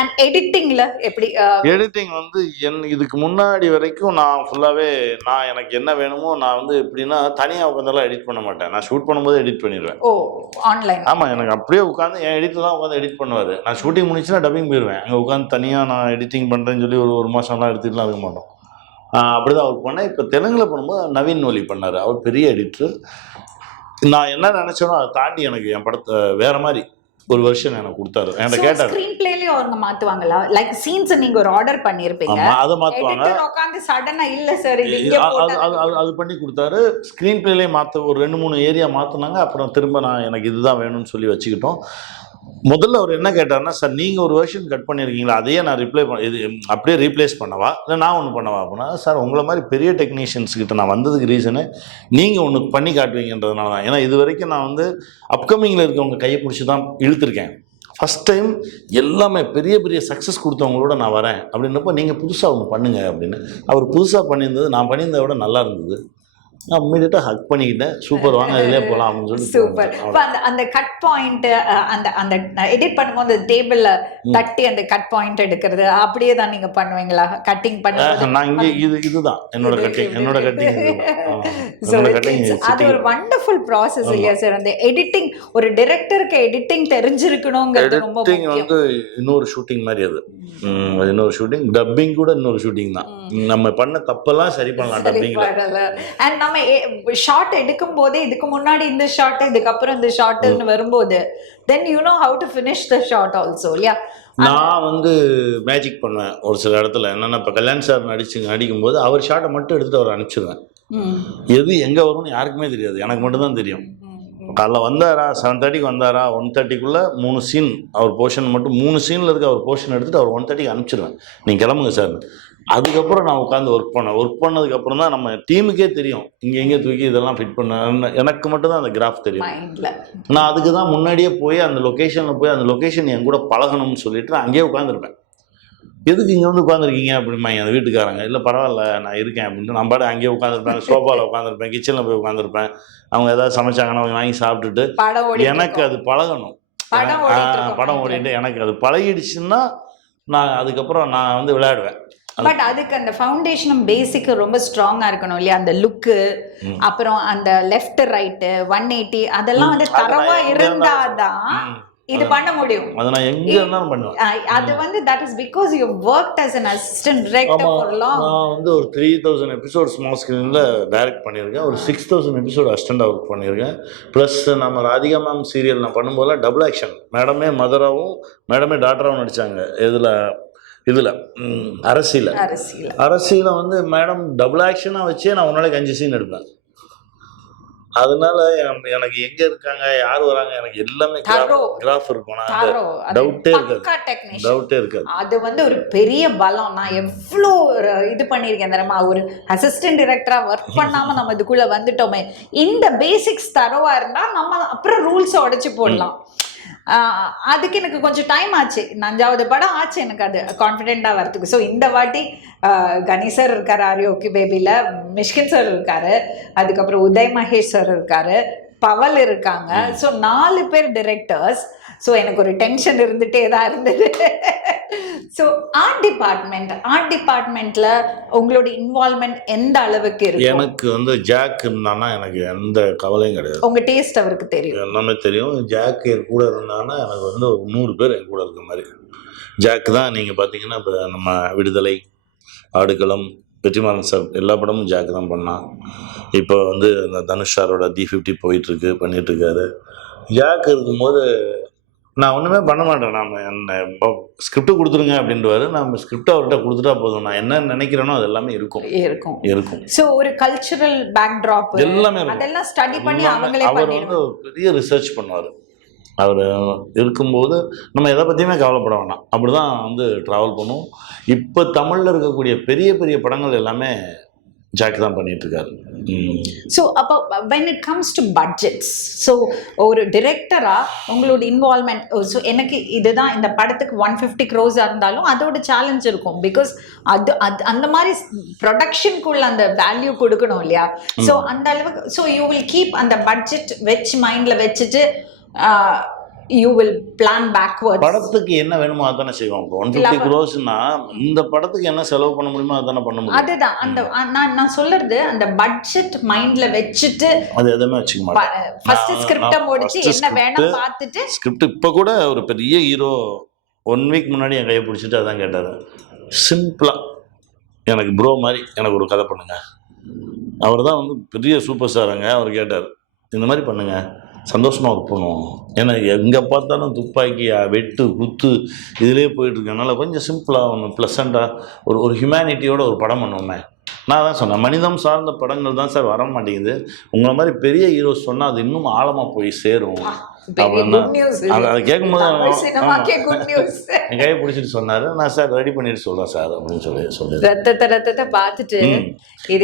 அண்ட் எடிட்டிங்ல எப்படி? எடிட்டிங் வந்து இதுக்கு முன்னாடி வரைக்கும் நான் ஃபுல்லாவே எனக்கு என்ன வேணுமோ நான் வந்து எப்படின்னா தனியா உட்காந்தெல்லாம் எடிட் பண்ண மாட்டேன். நான் ஷூட் பண்ணும்போது எடிட் பண்ணிடுவேன். ஓ ஆன்லைன்? ஆமா, எனக்கு அப்படியே உட்காந்து என் எடிட்டர் தான் உட்காந்து எடிட் பண்ணுவாரு. நான் ஷூட்டிங் முடிச்சுன்னா டப்பிங் போயிடுவேன். அங்கே உட்காந்து தனியா நான் எடிட்டிங் பண்றேன்னு சொல்லி ஒரு மாசம்லாம் எடுத்துட்டுலாம் இருக்க மாட்டோம். அப்படிதான் அவர் பண்ணேன். இப்போ தெலுங்குல பண்ணும்போது நவீன் ஒலி பண்ணார், அவர் பெரிய எடிட்டர். நான் என்ன நினைச்சேனோ அதை தாண்டி எனக்கு என் படத்தை வேற மாதிரி ஒரு வெர்ஷன் எனக்கு கொடுத்தாரு. என்கிட்ட கேட்டாரு ஸ்கிரீன் பிளேலயே அவங்க மாத்துவாங்களா? லைக் சீன்ஸ் நீங்க ஒரு ஆர்டர் பண்ணிருப்பீங்க, அதை மாத்துவாங்க, உட்கார்ந்து சடனா இல்ல சார் இது இங்க போட்டா அது பண்ணி கொடுத்தாரு. ஸ்கிரீன் பிளேலயே மாத்த ஒரு 2-3 ஏரியா மாத்துனாங்க. அப்புறம் திரும்ப எனக்கு இதுதான் வேணும்னு சொல்லி வச்சுக்கிட்டோம். முதல்ல அவர் என்ன கேட்டார்னா, சார் நீங்கள் ஒரு வெர்ஷன் கட் பண்ணியிருக்கீங்களா, அதையே நான் இது அப்படியே ரீப்ளேஸ் பண்ணவா இல்லை நான் ஒன்று பண்ணவா அப்படின்னா, சார் உங்களை மாதிரி பெரிய டெக்னீஷியன்ஸ் கிட்ட நான் வந்ததுக்கு ரீசனு நீங்கள் ஒன்று பண்ணி காட்டுவீங்கன்றதுனால தான். ஏன்னா இது வரைக்கும் நான் வந்து அப்கமிங்கில் இருக்கவங்க கையை பிடிச்சி தான் இழுத்துருக்கேன். ஃபஸ்ட் டைம் எல்லாமே பெரிய பெரிய சக்ஸஸ் கொடுத்தவங்களோட நான் வரேன் அப்படின்றப்போ நீங்கள் புதுசாக ஒன்று பண்ணுங்க அப்படின்னு. அவர் புதுசாக பண்ணியிருந்தது நான் பண்ணியிருந்ததை விட நல்லா இருந்தது. நான் இமீடியட்டா ஹக் பண்ணிக்கிட்டேன், சூப்பர் வாங்க இதுலயே போலாம் அப்படின்னு சொல்லி. சூப்பர். அந்த கட் பாயிண்ட் அந்த எடிட் பண்ணும்போது டேபிள்ல தட்டி அந்த கட் பாயிண்ட் எடுக்கிறது அப்படியே தான் நீங்க பண்ணுவீங்களா? கட்டிங் பண்ணி நான் இங்க இதுதான் என்னோட கட்டிங் அது ஒரு வண்டர்ஃபுல் ப்ராசஸ் இல்லையா சார்? அந்த எடிட்டிங் ஒரு டைரக்டருக்கு எடிட்டிங் தெரிஞ்சிருக்கணும்ங்கிறது ரொம்ப முக்கியம். வந்து இன்னொரு ஷூட்டிங் மாதிரி அது இன்னொரு ஷூட்டிங், டப்பிங் கூட இன்னொரு ஷூட்டிங் தான். நம்ம பண்ண தப்பெல்லாம் சரி பண்ணலாம் டப்பிங்ல. அண்ட் நம்ம ஷாட் எடுக்கும் போதே இதுக்கு முன்னாடி இந்த ஷாட் இதுக்கப்புறம் இந்த ஷாட்னு வரும்போது then you know how to finish the shot also இல்லையா? நான் வந்து மேஜிக் பண்ணுவேன் ஒரு சில இடத்துல. என்னன்னா இப்போ கல்யாண் சார் நடிக்கும்போது அவர் ஷாட்டை மட்டும் எடுத்துட்டு அவர் அனுப்பிச்சிடுவேன். எது எங்க வரும்னு யாருக்குமே தெரியாது, எனக்கு மட்டும் தான் தெரியும். காலைல வந்தாரா 7:30க்கு வந்தாரா 1:30க்குள்ள 3 சீன் அவர் போர்ஷன் மட்டும் 3 சீன்ல இருக்க அவர் போர்ஷன் எடுத்துட்டு அவர் 1:30க்கு அனுப்பிச்சிடுவேன், நீங்கள் கிளம்புங்க சார். அதுக்கப்புறம் நான் உட்காந்து ஒர்க் பண்ணதுக்கப்புறம் தான் நம்ம டீமுக்கே தெரியும் இங்கே தூக்கி இதெல்லாம் ஃபிட் பண்ண. எனக்கு மட்டும் தான் அந்த கிராஃப் தெரியும். நான் அதுக்கு தான் முன்னாடியே போய் அந்த லொக்கேஷனில் போய் அந்த லொக்கேஷன் என் கூட பழகணும்னு சொல்லிட்டு நான் அங்கேயே உட்காந்துருப்பேன். எதுக்கு இங்கே வந்து உட்காந்துருக்கீங்க அப்படிம்பாங்க அந்த வீட்டுக்காரங்க. இல்லை பரவாயில்ல நான் இருக்கேன் அப்படின்ட்டு நான் பாட்டு அங்கேயே உட்காந்துருப்பேன், சோஃபாவில் உட்காந்துருப்பேன், கிச்சனில் போய் உட்காந்துருப்பேன். அவங்க ஏதாவது சமைச்சாங்கன்னா வாங்கி சாப்பிட்டுட்டு எனக்கு அது பழகணும். படம் ஓடிட்டு எனக்கு அது பழகிடுச்சுன்னா நான் அதுக்கப்புறம் நான் வந்து விளையாடுவேன். பட் அதுக்கு அந்த ஃபவுண்டேஷனும் பேசிக் ரொம்ப ஸ்ட்ராங்கா இருக்கணும் இல்லையா? அந்த லுக்கு, அப்புறம் அந்த லெஃப்ட் ரைட் 180 அதெல்லாம் வந்து தரவா இருந்தாதான் இது பண்ண முடியும். அத நான் எங்க இருந்தாலும் பண்ணுவேன். அது வந்து that is because you worked as an assistant director for long. நான் வந்து ஒரு 3000 எபிசோட் ஸ்மால் ஸ்கிரீன்ல டைரக்ட் பண்ணியிருக்கேன், ஒரு 6000 எபிசோட் அசிஸ்டண்டா ஒர்க் பண்ணியிருக்கேன். ப்ளஸ் நம்ம ராதிகா மேம் சீரியல் நான் பண்ணும்போது டபுள் ஆக்ஷன், மேடமே மதராவும் மேடமே டாக்டராகவும் நடிச்சாங்க. இதில் அரசியல வந்து மேடம் டபுள் ஆக்ஷனாக வச்சே நான் உன்னாலே 5 சீன் எடுப்பேன். அதனால எனக்கு எங்க இருக்காங்க யார் வராங்க எனக்கு எல்லாமே கிராஃப் இருக்கும். டவுட்டே இருக்காது. அது வந்து ஒரு பெரிய பலம். நான் எவ்வளோ இது பண்ணியிருக்கேன் தெரியுமா? ஒரு அசிஸ்டன்ட் டைரக்டரா ஒர்க் பண்ணாம நம்ம இதுக்குள்ள வந்துட்டோமே. இந்த பேசிக்ஸ் தரவா இருந்தா நம்ம அப்புறம் ரூல்ஸ் உடைச்சு போடலாம். அதுக்கு எனக்கு கொஞ்சம் டைம் ஆச்சு, 5வது படம் ஆச்சு எனக்கு அது கான்ஃபிடென்ட்டாக வரதுக்கு. ஸோ இந்த வாட்டி கணேஷ் சார் இருக்காரு ஆரியோக்கி பேபியில், மிஷ்கின் சார் இருக்காரு, அதுக்கப்புறம் உதய் மகேஷ் சார் இருக்காரு, பவல் இருக்காங்க. ஸோ 4 பேர் டிரெக்டர்ஸ். ஸோ எனக்கு ஒரு டென்ஷன் இருந்துகிட்டே தான் இருந்தது. ஸோ ஆர்ட் டிபார்ட்மெண்ட்டில் உங்களோட இன்வால்மெண்ட் எந்த அளவுக்கு இருக்கு? எனக்கு வந்து ஜாக் இருந்தானா எனக்கு எந்த கவலையும் கிடையாது. உங்கள் டேஸ்ட் அவருக்கு தெரியும், எல்லாமே தெரியும். ஜாக் என் கூட இருந்தானா எனக்கு வந்து ஒரு 100 பேர் என் கூட இருக்க மாதிரி. ஜாக் தான் நீங்கள் பார்த்தீங்கன்னா இப்போ நம்ம விடுதலை, ஆடுகளம், வெற்றிமாறன் சார் எல்லா படமும் ஜாக் தான் பண்ணான். இப்போ வந்து இந்த தனுஷ் சாரோட D50 போயிட்டுருக்கு, பண்ணிகிட்ருக்காரு. ஜாக் இருக்கும்போது நான் ஒன்றுமே பண்ண மாட்டேன். நாம் என்ன ஸ்கிரிப்ட் கொடுத்துருங்க அப்படின்றவாரு. நம்ம ஸ்கிரிப்ட் அவர்கிட்ட கொடுத்துட்டா போதும், நான் என்ன நினைக்கிறேனோ அது எல்லாமே இருக்கும். ஸோ ஒரு கல்ச்சுரல் பேக்ட்ராப் எல்லாமே இருக்கும். அதெல்லாம் ஸ்டடி பண்ணி அவங்களே அவர் வந்து பெரிய ரிசர்ச் பண்ணுவார். அவர் இருக்கும்போது நம்ம எதை பற்றியுமே கவலைப்பட வேண்டாம். அப்படி தான் வந்து ட்ராவல் பண்ணுவோம். இப்போ தமிழில் இருக்கக்கூடிய பெரிய பெரிய படங்கள் எல்லாமே ஜாக் தான் பண்ணிகிட்ருக்காரு. ஸோ அப்போ when it comes to budgets, so ஒரு டிரெக்டராக உங்களோட இன்வால்மெண்ட், ஸோ எனக்கு இதுதான் இந்த படத்துக்கு 150 crores இருந்தாலும் அதோட சேலஞ்ச் இருக்கும். பிகாஸ் அது அந்த மாதிரி ப்ரொடக்ஷனுக்குள்ள அந்த வேல்யூ கொடுக்கணும் இல்லையா? ஸோ அந்த அளவுக்கு ஸோ யூ வில் கீப் அந்த பட்ஜெட் மைண்டில் வச்சுட்டு you will plan backwards. படத்துக்கு என்ன வேணுமோ அதானே செய்வோம். 150 crores-னா இந்த படத்துக்கு என்ன செலவு பண்ண முடியுமோ அதானே பண்ண முடியும். அதுதான் அந்த நான் சொல்றது, அந்த பட்ஜெட் மைண்ட்ல வச்சுட்டு அது எதுவுமே வச்சுக்க மாட்டேன். ஃபர்ஸ்ட் ஸ்கிரிப்ட முடிச்சு என்ன வேணும் பார்த்துட்டு. ஸ்கிரிப்ட் இப்போ கூட ஒரு பெரிய ஹீரோ 1 week முன்னாடி என் கையை பிடிச்சிட்டு அதான் கேட்டார். சிம்பிளா எனக்கு ப்ரோ மாதிரி எனக்கு ஒரு கதை பண்ணுங்க. அவர் தான் வந்து பெரிய சூப்பர் ஸ்டாருங்க. அவர் கேட்டார், இந்த மாதிரி பண்ணுங்க, சந்தோஷமாக ஒர்க் பண்ணுவோம். ஏன்னா எங்கே பார்த்தாலும் துப்பாக்கி வெட்டு குத்து இதிலே போயிட்டுருக்கனால கொஞ்சம் சிம்பிளாக ஒன்று ப்ளசண்ட்டாக ஒரு ஹியூமனிட்டியோட ஒரு படம் பண்ணுவோமே. நான் தான் சொன்னேன், மனிதம் சார்ந்த படங்கள் தான் சார் வர மாட்டேங்குது. உங்களை மாதிரி பெரிய ஹீரோஸ் சொன்னால் அது இன்னும் ஆழமாக போய் சேரும். அதை கேட்கும்போது என் கையை பிடிச்சிட்டு சொன்னார், நான் சார் ரெடி பண்ணிட்டு சொல்கிறேன் சார் அப்படின்னு சொல்லி ரத்தத்தை பார்த்துட்டு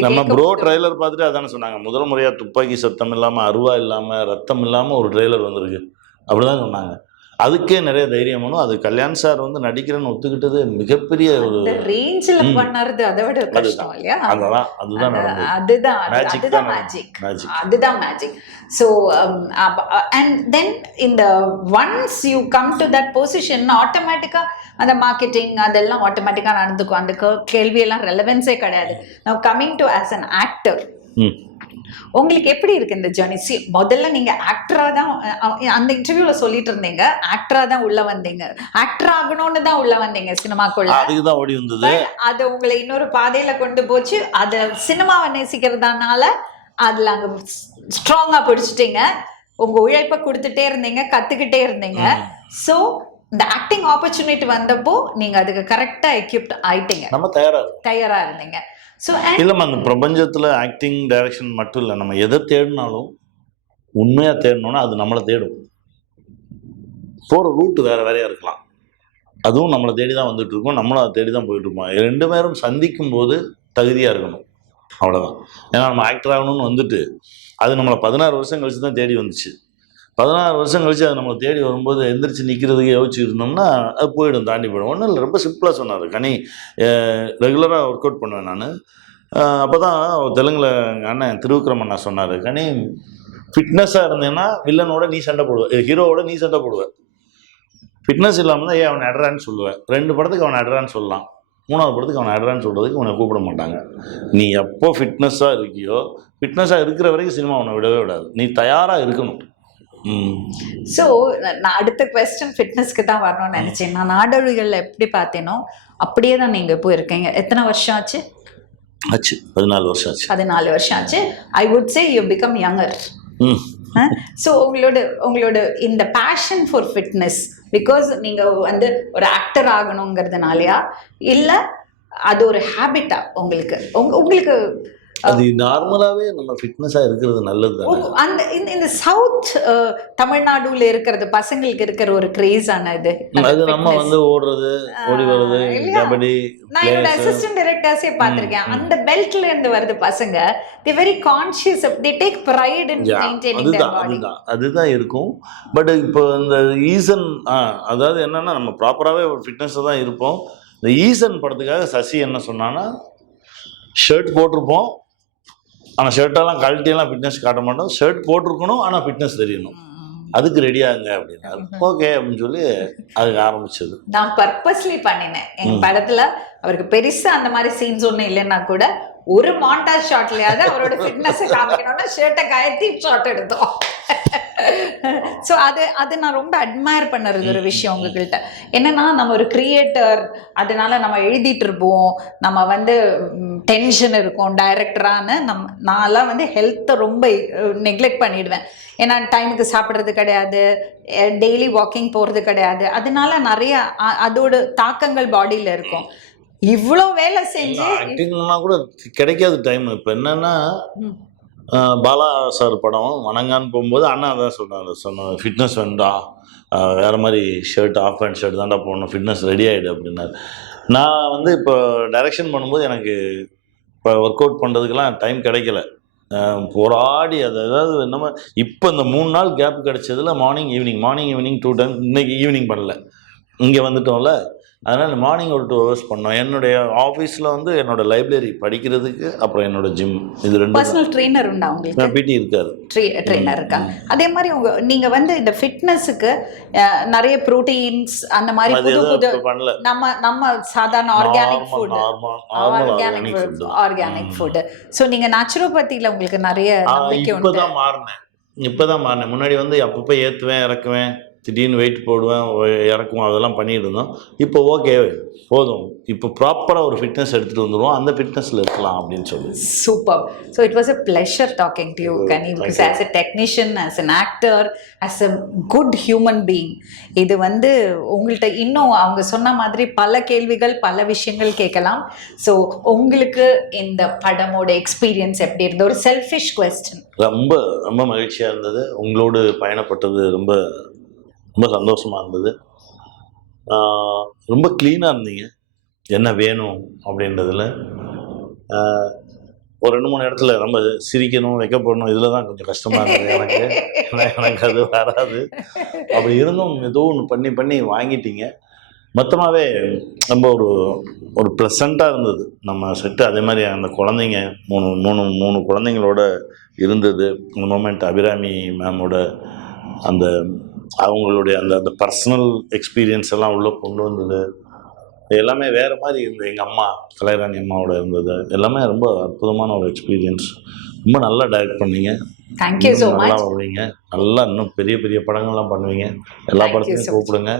நம்ம ப்ரோ ட்ரெய்லர் பார்த்துட்டு அதானே சொன்னாங்க, முதல் முறையாக துப்பாக்கி சத்தம் இல்லாமல், அருவா இல்லாமல், ரத்தம் இல்லாமல் ஒரு ட்ரெய்லர் வந்திருக்கு அப்படிதான் சொன்னாங்க. அதுக்கே நிறைய தைரியம் வேணும். அது கல்யாண் சார் வந்து நடிக்கிறேன்னு ஒத்துக்கிட்டது மிகப்பெரிய ஒரு ரேஞ்சில் பண்ணறது. அதை விட கஷ்டம் இல்லையா? அதுதான் மேஜிக். ஸோ அண்ட் தென் இந்த once you come to that position, ஆட்டோமேட்டிக்காக அந்த மார்க்கெட்டிங் அதெல்லாம் ஆட்டோமேட்டிக்காக நடந்துக்கும். அந்த கேள்வியெல்லாம் ரெலவென்ஸே கிடையாது. Now coming to as an actor, உங்களுக்கு எப்படி இருக்கு இந்த ஜர்னி? முதல்ல நீங்க ஆக்டரா தான் அந்த இன்டர்வியூல சொல்லிட்டு இருந்தீங்க, ஆக்டரா தான் உள்ள வந்தீங்க, ஆக்டர் ஆகணும்னு தான் உள்ள வந்தீங்க சினிமாக்குள்ள. அதுதான் ஓடி வந்தது. அது உங்களை இன்னொரு பாதையில கொண்டு போச்சு. அத சினிமாவை நேசிக்கிறதுனால அதுல அங்க ஸ்ட்ராங்கா பிடிச்சிட்டீங்க. உங்க உழைப்பை கொடுத்துட்டே இருந்தீங்க, கத்துக்கிட்டே இருந்தீங்க. ஸோ இந்த ஆக்டிங் ஆப்பர்ச்சுனிட்டி வந்தப்போ நீங்க அதுக்கு கரெக்டா எக்யூப்ட் ஆயிட்டீங்க, நம்ம தயாரா இருந்தீங்க. இல்லைம்மா, அந்த பிரபஞ்சத்தில் ஆக்டிங் டைரக்ஷன் மட்டும் இல்லை, நம்ம எதை தேடினாலும் உண்மையாக தேடணும்னா அது நம்மளை தேடும். போகிற ரூட்டு வேறையாக இருக்கலாம், அதுவும் நம்மளை தேடி தான் வந்துட்டு இருக்கோம், நம்மளும் அதை தேடி தான் போயிட்டு இருப்போம். 2 பேரும் சந்திக்கும் போது தகுதியாக இருக்கணும், அவ்வளோதான். ஏன்னா நம்ம ஆக்டர் ஆகணும்னு வந்துட்டு அது நம்மளை 16 வருஷம் கழிச்சு தான் தேடி வந்துச்சு. 16 வருஷம் கழிச்சு அது நம்மளை தேடி வரும்போது எந்திரிச்சு நிற்கிறதுக்கு யோசிச்சு இருந்தோம்னா அது போயிடும், தாண்டி போயிடும். ஒன்றும் இல்லை, ரொம்ப சிம்பிளாக சொன்னார் கனி. ரெகுலராக ஒர்க் அவுட் பண்ணுவேன் நான். அப்போ தான் தெலுங்கில் எங்கள் அண்ணன் திருவிக்ரம் அண்ணா சொன்னார், கனி ஃபிட்னஸாக இருந்தேன்னா வில்லனோட நீ சண்டை போடுவேன், ஹீரோவோட நீ சண்டை போடுவேன். ஃபிட்னஸ் இல்லாமல் தான் அவனை அட்ரான்னு சொல்லுவேன். 2 படத்துக்கு அவனை அட்ரான்னு சொல்லலாம், 3வது படத்துக்கு அவனை அட்ரான்னு சொல்கிறதுக்கு அவனை கூப்பிட மாட்டாங்க. நீ எப்போ ஃபிட்னஸாக இருக்கியோ, ஃபிட்னஸாக இருக்கிற வரைக்கும் சினிமா அவனை விடவே விடாது. நீ தயாராக இருக்கணும். ஸோ நான் அடுத்த குவெஸ்டன் ஃபிட்னஸ்க்கு தான் வரணும்னு நினச்சேன். நான் நாடோடிகளில் எப்படி பார்த்தேனோ அப்படியே தான் நீங்கள் இப்போ இருக்கீங்க. எத்தனை வருஷம் ஆச்சு? 14 வருஷம் ஆச்சு. 14 வருஷம் ஆச்சு. I would say you become younger. So உங்களோட இந்த பேஷன் ஃபார் ஃபிட்னஸ், பிகாஸ் நீங்கள் வந்து ஒரு ஆக்டர் ஆகணுங்கிறதுனாலயா இல்லை அது ஒரு ஹேபிட்டா உங்களுக்கு? உங்களுக்கு அது நார்மலாவே நம்ம ஃபிட்னஸா இருக்கிறது நல்லது தானே. அந்த இந்த சவுத் தமிழ்நாடுல இருக்கிறது பசங்களுக்கு இருக்கிற ஒரு கிரேஸான இது. அது நம்ம வந்து ஓடுறது, ஓடி வர்றது, கபடி. நான் என்னோட அசிஸ்டன்ட் டைரக்டர்ஸே பார்த்திருக்கேன். அந்த பெல்ட்ல இருந்து வருது பசங்க. they very conscious, they take pride in maintaining their body. அதுதான் இருக்கும். பட் இப்போ இந்த ஈசன் அதாவது என்னன்னா நம்ம ப்ராப்பராகவே ஒரு ஃபிட்னஸ் தான் இருப்போம். இந்த ஈசன் படத்துக்காக சசி என்ன சொன்னான்னா, ஷர்ட் போட்டிருப்போம் ஆனால் ஷர்ட்டெல்லாம் கழட்டியெல்லாம் ஃபிட்னஸ் காட்ட மாட்டோம், ஷர்ட் போட்டிருக்கணும் ஆனால் ஃபிட்னஸ் தெரியணும், அதுக்கு ரெடியாகுங்க அப்படின்னாரு. ஓகே அப்படின்னு சொல்லி அதுக்கு ஆரம்பிச்சது. நான் பர்பஸ்லி பண்ணினேன் என் படத்துல. அவருக்கு பெருசா அந்த மாதிரி சீன்ஸ் ஒன்றும் இல்லைன்னா கூட ஒரு மாண்டாஜ் ஷாட்லயாவது அவரோட ஃபிட்னஸ் காமிக்கணும்னா ஷர்ட்டை கயத்தி ஷாட் எடுத்தோம். ஸோ அது நான் ரொம்ப அட்மயர் பண்ணுறது ஒரு விஷயம் உங்ககிட்ட. என்னன்னா நம்ம ஒரு கிரியேட்டர், அதனால நம்ம எழுதிட்டு இருப்போம், நம்ம வந்து டென்ஷன் இருக்கும் டைரக்டரான. நான்லாம் வந்து ஹெல்த்தை ரொம்ப நெக்லெக்ட் பண்ணிடுவேன். ஏன்னா டைமுக்கு சாப்பிட்றது கிடையாது, டெய்லி வாக்கிங் போகிறது கிடையாது. அதனால நிறைய அதோட தாக்கங்கள் பாடியில் இருக்கும். இவ்வளோ வேலை செஞ்சு ஆக்டிங்னா கூட கிடைக்காது டைம். இப்போ என்னன்னா பாலா சார் படம் வணங்கான்னு போகும்போது அண்ணா தான் சொன்னாங்க ஃபிட்னஸ் வேண்டா, வேறு மாதிரி ஷர்ட் ஆஃப் ஹேண்ட் ஷர்ட் தான்டா போடணும், ஃபிட்னஸ் ரெடி ஆகிடு அப்படின்னாரு. நான் வந்து இப்போ டைரக்ஷன் பண்ணும்போது எனக்கு இப்போ ஒர்க் அவுட் பண்ணுறதுக்கெல்லாம் டைம் கிடைக்கல. போராடி அதாவது நம்ம இப்போ இந்த 3 நாள் கேப் கிடைச்சதுல மார்னிங் ஈவினிங் 2 டைம். இன்னைக்கு ஈவினிங் பண்ணல, இங்கே வந்துட்டோம்ல, அதனால் மார்னிங் ஒரு 2 hours பண்ணோம். என்னுடைய ஆஃபீஸில் வந்து என்னோட லைப்ரரி படிக்கிறதுக்கு, அப்புறம் என்னோட ஜிம், இது 2. பர்சனல் ட்ரெயினர் உண்டா உங்களுக்கு? பிடி இருக்காரு, ட்ரெயினர் இருக்கா. அதே மாதிரி நீங்கள் வந்து இந்த ஃபிட்னஸுக்கு நிறைய ப்ரோட்டீன்ஸ் அந்த மாதிரி புது பண்ணல. நம்ம சாதாரண ஆர்கானிக் ஃபுட். ஸோ நீங்கள் நேச்சுரோபதியில் உங்களுக்கு நிறைய நம்பிக்கை உண்டு. இப்போதான் மாறினேன். முன்னாடி வந்து அப்பப்போ ஏற்றுவேன் இறக்குவேன், திடீர்னு வெயிட் போடுவேன் இறக்குவோம், அதெல்லாம் பண்ணிட்டு இருந்தோம். இப்போ ஓகே போதும், இப்போ ப்ராப்பராக ஒரு ஃபிட்னஸ் எடுத்துகிட்டு வந்துடுவோம், அந்த ஃபிட்னஸில் இருக்கலாம் அப்படின்னு சொல்லி. Super. So it was a pleasure talking to you Kani, because as a technician, as an actor, as a good human being. இது வந்து உங்கள்கிட்ட இன்னும் அவங்க சொன்ன மாதிரி பல கேள்விகள், பல விஷயங்கள் கேட்கலாம். ஸோ உங்களுக்கு இந்த படமோட எக்ஸ்பீரியன்ஸ் எப்படி இருந்தது? ஒரு செல்ஃபிஷ் குவெஸ்டன். ரொம்ப ரொம்ப மகிழ்ச்சியாக இருந்தது. உங்களோடு பயணப்பட்டது ரொம்ப ரொம்ப சந்தோஷமாக இருந்தது. ரொம்ப க்ளீனாக இருந்தீங்க, என்ன வேணும் அப்படின்றதுல. ஒரு 2-3 இடத்துல நம்ம சிரிக்கணும், வைக்கப்படணும், இதில் தான் கொஞ்சம் கஷ்டமாக இருந்தது எனக்கு அது வராது. அப்படி இருந்தும் ஏதோ ஒன்று பண்ணி வாங்கிட்டீங்க. மொத்தமாகவே ரொம்ப ஒரு ப்ளசண்ட்டாக இருந்தது நம்ம செட்டு. அதே மாதிரி அந்த குழந்தைங்க மூணு குழந்தைங்களோட இருந்தது அந்த மூமெண்ட். அபிராமி மேமோட அந்த அவங்களுடைய அந்த பர்சனல் எக்ஸ்பீரியன்ஸ் எல்லாம் உள்ளே கொண்டு வந்தது. எல்லாமே வேறு மாதிரி இருந்தது. எங்கள் அம்மா கலைராணி அம்மாவோட இருந்தது எல்லாமே ரொம்ப அற்புதமான ஒரு எக்ஸ்பீரியன்ஸ். ரொம்ப நல்லா டைரக்ட் பண்ணீங்க. Thank you so much. நல்லா வருவீங்க, நல்லா இன்னும் பெரிய பெரிய படங்கள்லாம் பண்ணுவீங்க. எல்லா படத்தையும் கூப்பிடுங்க.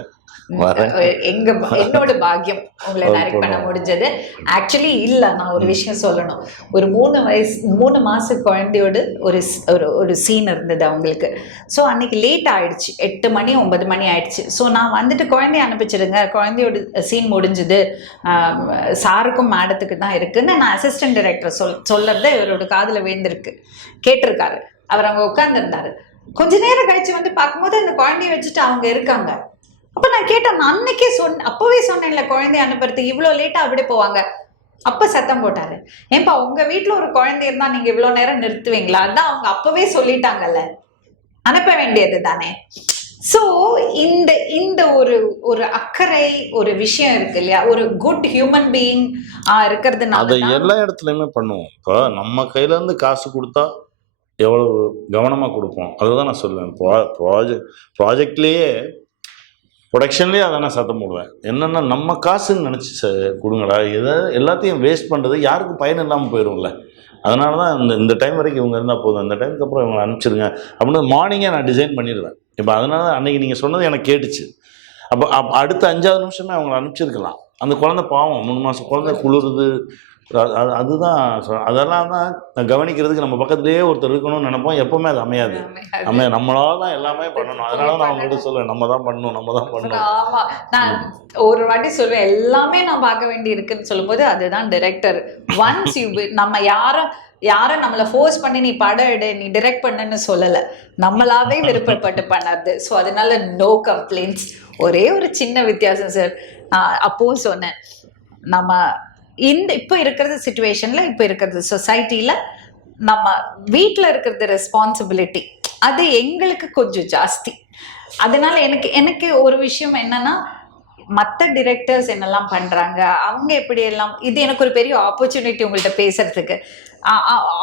என்னோட பாக்கியம் உங்களை டைரக்ட் பண்ண முடிஞ்சது. ஆக்சுவலி இல்ல, நான் ஒரு விஷயம் சொல்லணும். ஒரு 3 மாச குழந்தையோடு ஒரு சீன் இருந்தது அவங்களுக்கு. ஸோ அன்னைக்கு லேட் ஆயிடுச்சு, 8 மணி 9 மணி ஆயிடுச்சு. ஸோ நான் வந்துட்டு குழந்தைய அனுப்பிச்சிடுங்க, குழந்தையோட சீன் முடிஞ்சுது, சாருக்கும் மேடத்துக்கு தான் இருக்குன்னு நான் அசிஸ்டன்ட் டைரக்டர் சொல்லறது இவரோட காதுல விழுந்திருக்கு, கேட்டிருக்காரு. அவர் அங்க உட்கார்ந்துருந்தாரு. கொஞ்ச நேரம் கழிச்சு வந்து பார்க்கும்போது அந்த குழந்தைய வச்சுட்டு அவங்க இருக்காங்க. அப்போ நான் கேட்டேன், நான் அன்னைக்கே அப்பவே சொன்னேன்ல குழந்தைய அனுப்புறதுக்கு இவ்வளோ லேட்டாக அப்படி போவாங்க. அப்போ சத்தம் போட்டாரு, ஏன்பா உங்க வீட்டில் ஒரு குழந்தை இருந்தால் நீங்கள் இவ்வளோ நேரம் நிறுத்துவீங்களா? அதான் அவங்க அப்பவே சொல்லிட்டாங்கல்ல, அனுப்ப வேண்டியது தானே. ஸோ இந்த ஒரு அக்கறை ஒரு விஷயம் இருக்கு இல்லையா, ஒரு குட் ஹியூமன் பீயிங் இருக்கிறதுனால அதை எல்லா இடத்துலையுமே பண்ணுவோம். இப்போ நம்ம கையிலேருந்து காசு கொடுத்தா எவ்வளவு கவனமாக கொடுப்போம், அதுதான் நான் சொல்லுவேன். ப்ராஜெக்ட்லேயே ப்ரொடக்ஷன்லேயே அதை நான் சத்தம் போடுவேன். என்னென்னா நம்ம காசுன்னு நினச்சி கொடுங்கடா, எல்லாத்தையும் வேஸ்ட் பண்ணுறது யாருக்கும் பயன் இல்லாமல் போயிடும்ல. அதனால தான் இந்த டைம் வரைக்கும் இவங்க இருந்தால் போதும், இந்த டைமுக்கு அப்புறம் இவங்களை அனுப்பிச்சிருங்க அப்படின்னு மார்னிங்கே நான் டிசைன் பண்ணிடுவேன். இப்போ அதனால தான் அன்றைக்கி நீங்கள் சொன்னது எனக்கு கேட்டுச்சு. அப்போ அடுத்த 5வது நிமிஷமே அவங்கள அனுப்பிச்சிருக்கலாம். அந்த குழந்தை பாவம், 3 மாதம் குழந்தை குளிருது, அதுதான் அதெல்லாம் தான் கவனிக்கிறதுக்கு நம்ம பக்கத்துலேயே ஒருத்தர் இருக்கணும்னு நினைப்போம். எப்பவுமே அது அமையாது. நம்மளால தான் எல்லாமே பண்ணணும். அதனால நான் அவங்ககிட்ட சொல்லுவேன், நம்ம தான் பண்ணணும். ஆமா, நான் ஒரு வாட்டி சொல்லுவேன், எல்லாமே நான் பார்க்க வேண்டி இருக்குன்னு சொல்லும்போது அதுதான் டைரக்டர். ஒன்ஸ் நம்ம யாரும் நம்மளை ஃபோர்ஸ் பண்ணி நீ படம் எடு, நீ டிரெக்ட் பண்ணுன்னு சொல்லலை, நம்மளாவே விருப்பப்பட்டு பண்ணது. ஸோ அதனால நோ கம்ப்ளைண்ட்ஸ். ஒரே ஒரு சின்ன வித்தியாசம் சார், அப்போ சொன்னேன், நம்ம இப்போ இருக்கிறது சிச்சுவேஷன்ல, இப்போ இருக்கிறது சொசைட்டில நம்ம வீட்டில் இருக்கிறது ரெஸ்பான்சிபிலிட்டி அது எங்களுக்கு கொஞ்சம் ஜாஸ்தி. அதனால எனக்கு ஒரு விஷயம் என்னன்னா, மற்ற டிரெக்டர்ஸ் என்னெல்லாம் பண்றாங்க, அவங்க எப்படி எல்லாம், இது எனக்கு ஒரு பெரிய ஆப்பர்ச்சுனிட்டி உங்கள்கிட்ட பேசுறதுக்கு.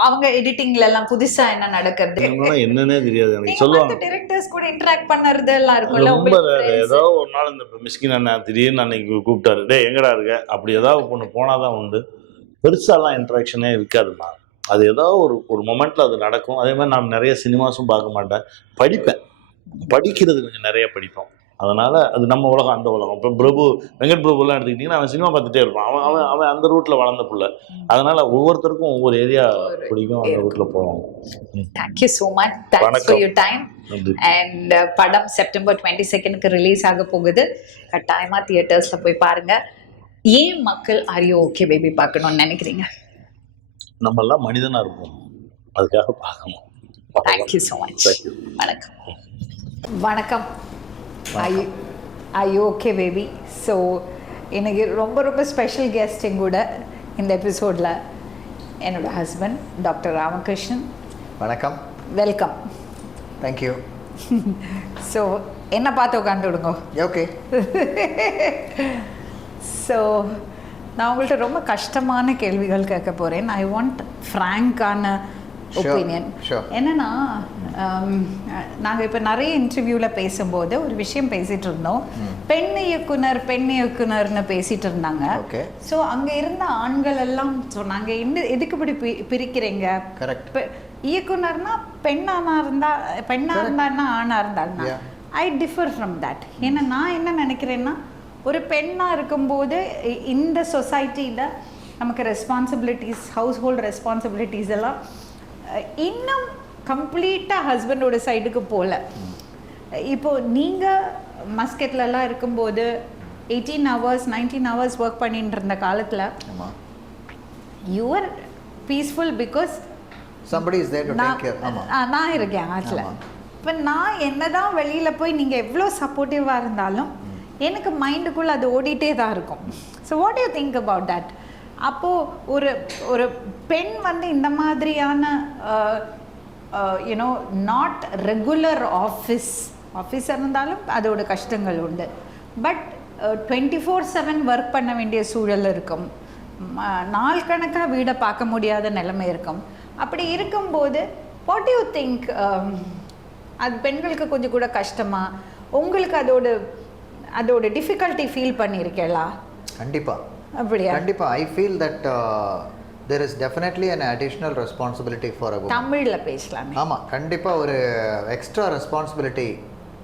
அவங்க எடிட்டிங்ல எல்லாம் புதுசா என்ன நடக்கிறது என்னன்னே தெரியாது. சொல்லுவாங்க டிரெக்டர்ஸ் கூட இன்டராக்ட் பண்ணறது எல்லாம் இருக்கும்ல. ஏதோ ஒரு நாள் இந்த மிஸ்கின் அண்ணா திடீர்னு அன்னைக்கு கூப்பிட்டாரு, டே எங்கடா இருக்க, அப்படி ஏதாவது ஒன்று போனாதான் உண்டு. பெருசாலாம் இன்ட்ராக்ஷனே இருக்காதுமா. அது ஏதாவது ஒரு மொமெண்ட்ல அது நடக்கும். அதே மாதிரி நான் நிறைய சினிமாஸும் பார்க்க மாட்டேன், படிப்பேன். படிக்கிறது கொஞ்சம் நிறைய படிப்போம். அதனால அது நம்ம உலகம், அந்த உலகம். இப்போ வெங்கட் பிரபுலாம் எடுத்துக்கிட்டிங்கன்னா அவன் சினிமா பார்த்துட்டே இருப்பான். அவன் அந்த ரூட்ல வளர்ந்த பிள்ளை. அதனால ஒவ்வொருத்தருக்கும் ஒவ்வொரு ஏரியா பிடிக்கும், அந்த ரூட்ல போவாங்க. Thank you so much, thanks for your time. And படம் செப்டம்பர் 22க்கு ரிலீஸ் ஆக போகுது. கட்டாயமா தியேட்டர்ஸ்ல போய் பாருங்க. ஏன் மக்கள் ஆர் யூ ஓகே பேபி பார்க்கணும்னு நினைக்கிறீங்க? நம்ம எல்லாம் மனிதனா இருப்போம், அதுக்காக பார்க்கணும். Thank you so much. வணக்கம். வணக்கம். ஐயோ ஓகே பேபி. ஸோ எனக்கு ரொம்ப ஸ்பெஷல் கெஸ்ட் கூட இந்த எபிசோடில் என்னோட ஹஸ்பண்ட் டாக்டர் ராமகிருஷ்ணன். வணக்கம். வெல்கம். தேங்க்யூ. ஸோ என்ன பார்த்து உட்காந்து விடுங்க. ஓகே. ஸோ நான் உங்கள்கிட்ட ரொம்ப கஷ்டமான கேள்விகள் கேட்க போகிறேன். ஐ வாண்ட் ஃப்ராங்கான ஒப்பீனியன். என்னன்னா, நாங்கள் இப்போ நிறைய இன்டர்வியூவில் பேசும்போது ஒரு விஷயம் பேசிகிட்டு இருந்தோம். பெண் இயக்குனர்னு பேசிகிட்டு இருந்தாங்க. ஸோ அங்கே இருந்த ஆண்கள் எல்லாம் சொன்னாங்க, எதுக்கு இப்படி பிரிக்கிறீங்க? கரெக்ட். இயக்குனர்னா பெண்ணாக இருந்தான்னா ஆணாக இருந்தாருன்னா ஐ டிஃபர் ஃப்ரம் தட். ஏன்னா நான் என்ன நினைக்கிறேன்னா, ஒரு பெண்ணாக இருக்கும்போது இந்த சொசைட்டியில் நமக்கு ரெஸ்பான்சிபிலிட்டிஸ், ஹவுஸ் ஹோல்ட் ரெஸ்பான்சிபிலிட்டிஸ் எல்லாம் இன்னும் கம்ப்ளீட்டாக ஹஸ்பண்டோட சைடுக்கு போகல. இப்போது நீங்கள் மஸ்கெட்லலாம் இருக்கும்போது 18 hours 19 hours ஒர்க் பண்ணிட்டு இருந்த காலத்தில் யூ ஆர் பீஸ்ஃபுல் பிகாஸ் நான் இருக்கேன் ஆட்டில். இப்போ நான் என்னதான் வெளியில் போய் நீங்கள் எவ்வளோ சப்போர்ட்டிவாக இருந்தாலும் எனக்கு மைண்டுக்குள்ளே அது ஓடிட்டே தான் இருக்கும். So what you think about that? அப்போது ஒரு பெண் இந்த மாதிரியான யூனோ நாட் ரெகுலர் ஆஃபீஸர் இருந்தாலும் அதோட கஷ்டங்கள் உண்டு. பட் 24/7 ஒர்க் பண்ண வேண்டிய சூழல் இருக்கும். நாள் கணக்காக வீடை பார்க்க முடியாத நிலைமை இருக்கும். அப்படி இருக்கும்போது வாட் யூ திங்க், அது பெண்களுக்கு கொஞ்சம் கூட கஷ்டமா? உங்களுக்கு அதோட டிஃபிகல்ட்டி ஃபீல் பண்ணியிருக்கேளா? கண்டிப்பாக. அப்படியா? கண்டிப்பாக. ஐ feel that there is definitely an additional responsibility for a woman. தமிழில் பேசலாமே. ஆமாம், கண்டிப்பாக ஒரு எக்ஸ்ட்ரா ரெஸ்பான்சிபிலிட்டி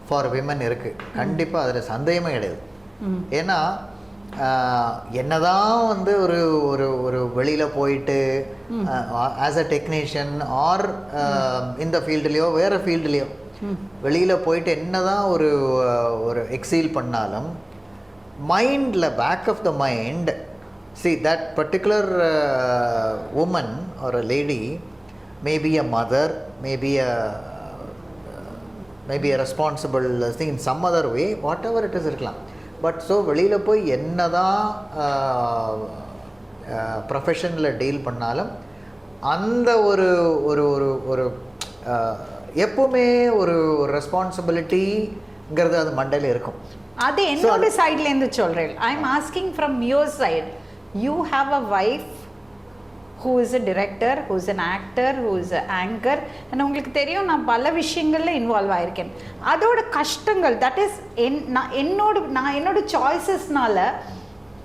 ஃபார் விமன் இருக்குது. கண்டிப்பாக அதில் சந்தேகமே கிடையாது. ஏன்னா என்னதான் ஒரு ஒரு ஒரு வெளியில் போயிட்டு ஆஸ் அ டெக்னீஷியன் ஆர் இந்த ஃபீல்டுலேயோ வேறு ஃபீல்டுலேயோ வெளியில் போயிட்டு என்னதான் ஒரு எக்ஸீல் பண்ணாலும் மைண்டில், back of the mind, see that particular woman or a lady may be a mother, may be a responsible thing in some other way, whatever it is இருக்கலாம். But so வெளியில் போய் என்னதான் ப்ரொஃபஷனில் டீல் பண்ணாலும் அந்த ஒரு ஒரு ஒரு ஒரு எப்பவுமே ஒரு ரெஸ்பான்சிபிலிட்டிங்கிறது அது மண்டையில் இருக்கும். அது என்னோட சைட்லேருந்து சொல்கிறேன். I am asking from your side. You have a wife who is a director, who is an actor, who is an anchor. and உங்களுக்கு தெரியும், நான் பல விஷயங்களில் இன்வால்வ் ஆகியிருக்கேன். அதோட கஷ்டங்கள், தட் இஸ் என்னோட சாய்ஸஸ்னால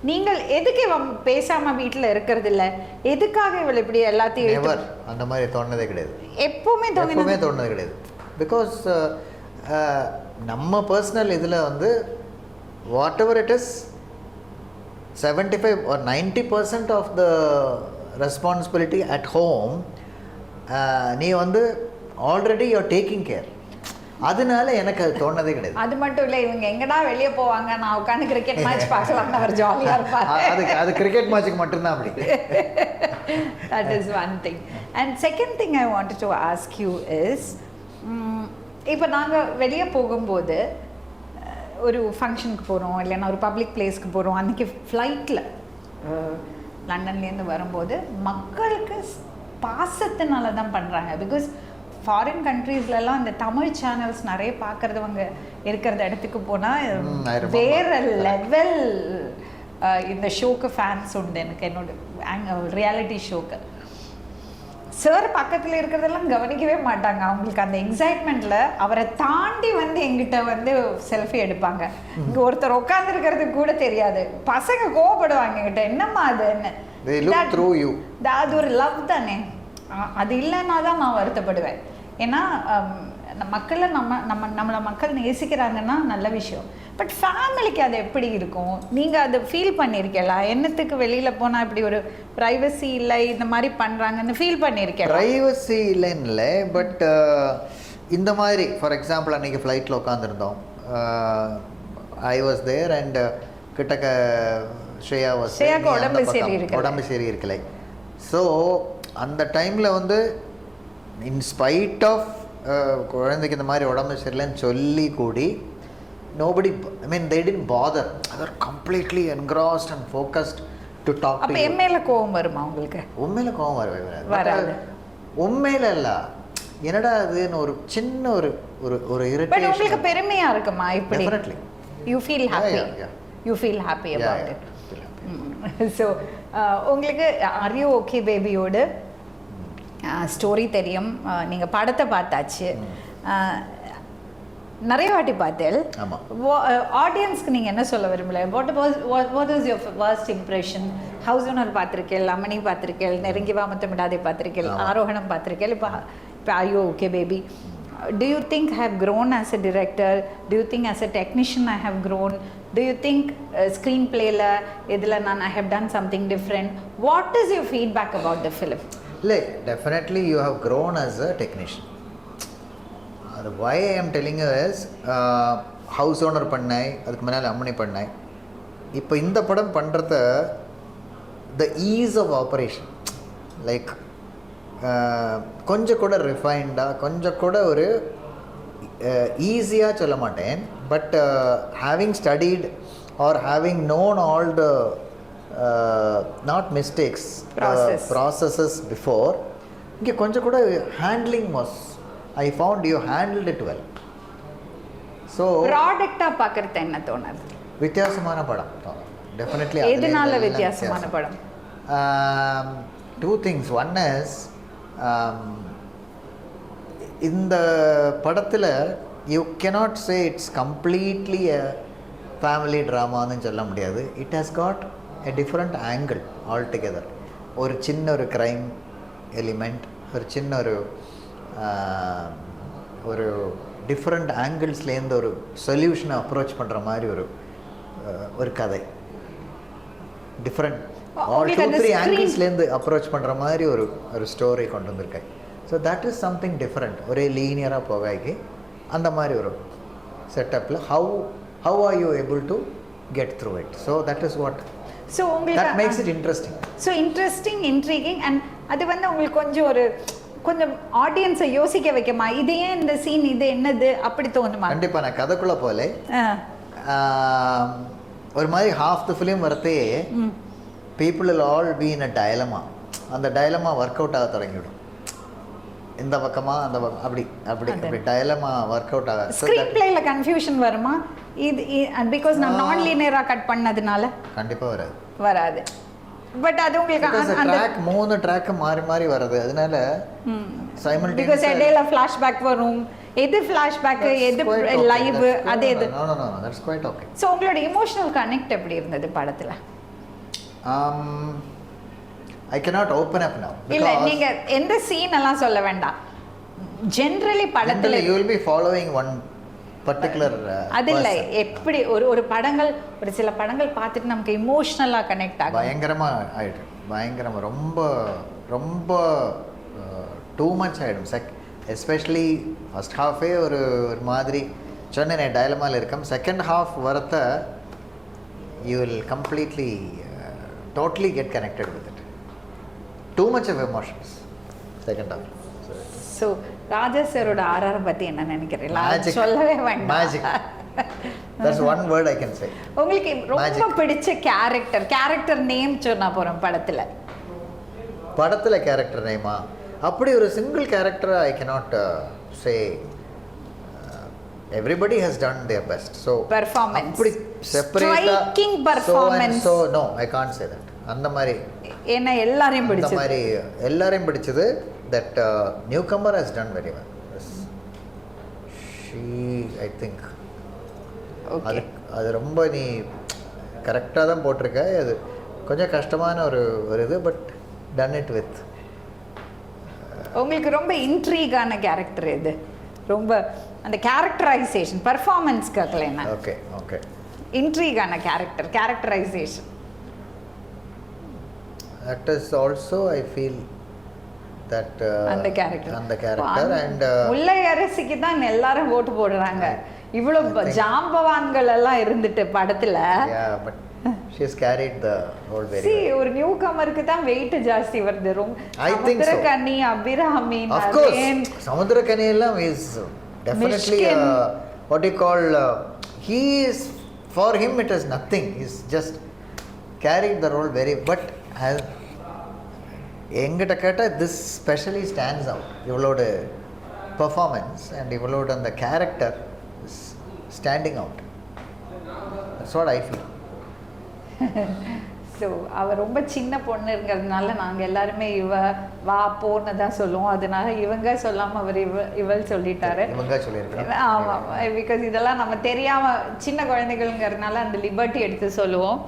நீங்கள் எதுக்கு பேசாமல் வீட்டில் இருக்கிறது இல்லை, எதுக்காக இவள் இப்படி எல்லாத்தையும் அந்த மாதிரி தோணுனதே கிடையாது. எப்பவுமே தோணுனது கிடையாது. பிகாஸ் நம்ம பர்சனல் இதில் what ever it is, 75 or 90% of the responsibility at home நீ வந்து already you are taking care. அதனால எனக்கு அது தோணதே கிடையாது. அது மட்டும் இல்லை, இவங்க எங்கடா வெளியே போவாங்க, நான் உட்காந்து கிரிக்கெட் மேட்ச் பார்க்கலாம்னு அவர் ஜாலியாக இருப்பார். அது கிரிக்கெட் மேட்சுக்கு மட்டும்தான் அப்படி. That is one thing. And second thing I wanted to ask you is, இப்போ நாங்கள் வெளியே போகும்போது ஒரு ஃபங்க்ஷனுக்கு போகிறோம், இல்லைன்னா ஒரு பப்ளிக் பிளேஸ்க்கு போகிறோம், அன்றைக்கி ஃப்ளைட்டில் லண்டன்லேருந்து வரும்போது மக்களுக்கு பாசத்தினால தான் பண்ணுறாங்க. பிகாஸ் ஃபாரின் கண்ட்ரீஸ்லலாம் இந்த தமிழ் சேனல்ஸ் நிறைய பார்க்குறதவங்க இருக்கிற இடத்துக்கு போனால் வேற லெவல் இந்த ஷோக்கு ஃபேன்ஸ் உண்டு. எனக்கு என்னோட ரியாலிட்டி ஷோக்கு சார் பக்கத்தில் இருக்கிறதெல்லாம் கவனிக்கவே மாட்டாங்க. அவங்களுக்கு அந்த எக்ஸைட்மெண்ட்டில் அவரை தாண்டி வந்து எங்கிட்ட வந்து செல்ஃபி எடுப்பாங்க. இங்கே ஒருத்தர் உட்காந்துருக்கிறதுக்கு கூட தெரியாது. பசங்க கோவப்படுவாங்க என்கிட்ட, என்னம்மா அது என்ன, அது ஒரு லவ் தானே. அது இல்லைன்னா தான் நான் வருத்தப்படுவேன். ஏன்னா மக்களை நம்மளை மக்கள் நேசிக்கிறாங்கன்னா நல்ல விஷயம். பட் ஃபேமிலிக்கு அது எப்படி இருக்கும்? நீங்கள் அதை ஃபீல் பண்ணியிருக்கீங்களா? என்னத்துக்கு வெளியில் போனால் இப்படி ஒரு ப்ரைவசி இல்லை, இந்த மாதிரி பண்ணுறாங்கன்னு ஃபீல் பண்ணியிருக்கேன். ப்ரைவசி இல்லைன்னு இல்லை, பட் இந்த மாதிரி ஃபார் எக்ஸாம்பிள் அன்றைக்கி ஃப்ளைட்டில் உட்காந்துருந்தோம். ஐ வாஸ் தேர் அண்ட் கிட்டக்க ஸ்ரேயாவுக்கு உடம்பு சரி இருக்கலை. ஸோ அந்த டைமில் வந்து இன்ஸ்பைட் ஆஃப் குழந்தைக்கு இந்த மாதிரி உடம்பு சரியில்லைன்னு சொல்லி கூடி nobody, I mean they didn't bother. They were completely engrossed and focused to talk to you. அப்ப எம்மையில கோவம் வருமா உங்களுக்கு? உண்மையில கோவம் வராது. உண்மையில இல்ல, என்னடா அதுன்னு ஒரு சின்ன ஒரு irritation. But உங்களுக்கு பெருமையா இருக்குமா இப்படி? Definitely. You feel happy. Yeah. You feel happy about it. So உங்களுக்கு Are You Okay Babyயோட ஸ்டோரி தெரியும், நீங்கள் படத்தை பார்த்தாச்சு, நிறைய வாட்டி பார்த்தேன். ஆடியன்ஸ்க்கு நீங்கள் என்ன சொல்ல விரும்பல? What was your first impression? House owner பார்த்துருக்கேன், அம்மனி பார்த்துருக்கேன், நெருங்கி வா முத்தமிடாதே பார்த்துருக்கேன், ஆரோகணம் பார்த்துருக்கேன், இப்போ Are You Okay Baby. Do you think I have grown as a director? Do you think as a technician I have grown? Do you think screenplay la idla I have done something different? What is your feedback about the film? Definitely you have grown as a technician. Why I am telling you is house owner பண்ணை, அதுக்கு முன்னால் அம்மனி பண்ணை, இப்போ இந்த படம் பண்ணுறது the ease of operation, like கொஞ்சம் கூட ரிஃபைன்டாக, கொஞ்சம் கூட ஒரு ஈஸியாக சொல்ல மாட்டேன், but having studied or having known all the not mistakes processes before, இங்கே கொஞ்சம் கூட handling was, I found you handled it well. So ப்ராடக்டாக பார்க்குறது என்ன தோணுது? வித்தியாசமான படம் டெஃபினெட்லி. எதனால வித்தியாசமான படம்? Two things. One is இந்த படத்தில் you cannot say it's completely a family dramaன்னு சொல்ல முடியாது. It has got a different angle altogether. ஒரு சின்ன ஒரு crime element, ஒரு சின்ன ஒரு டிஃப்ரெண்ட் ஆங்கிள்ஸ்லேருந்து ஒரு சொல்யூஷனை அப்ரோச் பண்ணுற மாதிரி ஒரு கதை. டிஃப்ரெண்ட் ஆல் 2-3 ஆங்கிள்ஸ்லேருந்து அப்ரோச் பண்ணுற மாதிரி ஒரு ஸ்டோரி கொண்டு வந்திருக்கேன். So that is something different. ஒரே லீனியராக போகாக்கி அந்த மாதிரி ஒரு செட்டப்பில் how are you able to get through it. So that is what so உங்களுக்கு that makes it interesting. So interesting, intriguing. And அது உங்களுக்கு கொஞ்சம் ஆடியன்ஸை யோசிக்க வைக்குமா? இது ஏன் இந்த சீன், இது என்னது அப்படி தோணுமா? கண்டிப்பாக. நான் கதைக்குள்ளே போல ஒரு மாதிரி half the film வரத்தே people will all be in a dilemma. அந்த dilemma ஒர்க் அவுட் ஆக தொடங்கிவிடும். இந்த பக்கமா அந்த பக்கம் அப்படி dilemma ஒர்க் அவுட் ஆக. ஸ்க்ரீன் பிளேல கன்ஃபியூஷன் வருமா? இது பிகாஸ் நான் நான் லீனியரா கட் பண்ணதுனால கண்டிப்பாக வராது. பட் அது உங்களுக்கு ட்ராக் 3 ட்ராக் மாறி வருது. அதனால சைமல்டேனியஸ் பிகாஸ் இடையில ஃபிளாஷ்பேக் வரும். எது ஃபிளாஷ்பேக், எது லைவ், அது எது? No that's quite okay. So உங்களோட எமோஷனல் கனெக்ட் எப்படி இருந்தது படத்துல? I cannot open up now. இல்ல நீங்க எந்த சீன் எல்லாம் சொல்ல வேண்டாம். ஜெனரலி படத்துல you will be following one particular அது இல்லை எப்படி ஒரு படங்கள் ஒரு சில படங்கள் பார்த்துட்டு நமக்கு இமோஷ்னலாக கனெக்ட் ஆகும். பயங்கரமாக ஆகிடும், பயங்கரமாக ரொம்ப ரொம்ப டூ மச் ஆகிடும். எஸ்பெஷலி ஃபஸ்ட் ஹாஃபே ஒரு மாதிரி சொன்னேன் டயலமாவில் இருக்கேன். செகண்ட் ஹாஃப் வரத்த you will completely totally get connected with it. Too much of emotions second half. So Raja சாரோட ஆர்ஆர் பற்றி என்ன நினைக்கிறீங்களா? Magic. சொல்லவே வேண்டாம். Magic. That's one word I can say. உங்களுக்கு ரொம்ப பிடிச்ச கேரக்டர் நேம் சொன்னா போகிறோம் படத்தில் கேரக்டர் நேமா? அப்படி ஒரு single character I cannot say. Everybody has done their best. So performance அப்படி செப்பரேட்டாக striking performance. So no I can't say that. அந்த மாதிரி ஏன்னா எல்லாரையும் அந்த பிடிச்சது. மாதிரி எல்லாரையும் பிடிச்சது. That newcomer has done very well. She I think okay அது ரொம்ப நீ கரெக்டாக தான் போட்டிருக்க. அது கொஞ்சம் கஷ்டமான ஒரு இது, பட் டன் இட் வித். உங்களுக்கு ரொம்ப இன்ட்ரீகான கேரக்டர் எது? ரொம்ப அந்த கேரக்டரைசேஷன் பெர்ஃபார்மன்ஸ் கேட்கலன்னா ஓகே ஓகே இன்ட்ரீகான characterization. That is also I feel that அந்த கேரக்டர் அண்ட் முல்லை அரசிக்கு தான் எல்லாரும் ஓட்டு போடுறாங்க. இவ்வளவு ஜாம்பவான்கள் எல்லாம் இருந்துட்டு படத்துல but she has carried the whole very well. ஒரு நியூ கமருக்கு தான் வெயிட் ஜாஸ்தி வருது. I think so. Samuthirakani, Abirami, Of course, Naren, Samuthirakani எல்லாம் is definitely Mishkin. what you call he is, for him it is nothing. He's just carried the role very, but எங்கிட்ட கேட்டால் this specially stands out. இவளோட performance and இவளோட அந்த character is standing out. That's what I feel. So அவள் ரொம்ப சின்ன பொண்ணுங்கிறதுனால நாங்கள் எல்லாருமே வா போன்னு தான் சொல்லுவோம். அதனால இவங்க சொல்லாமல் அவர் இவள் சொல்லிட்டாரு. இவங்க சொல்லியிருக்கேன். ஆமாம், பிகாஸ் இதெல்லாம் நம்ம தெரியாமல் சின்ன குழந்தைகள்ங்கிறதுனால அந்த லிபர்ட்டி எடுத்து சொல்லுவோம்.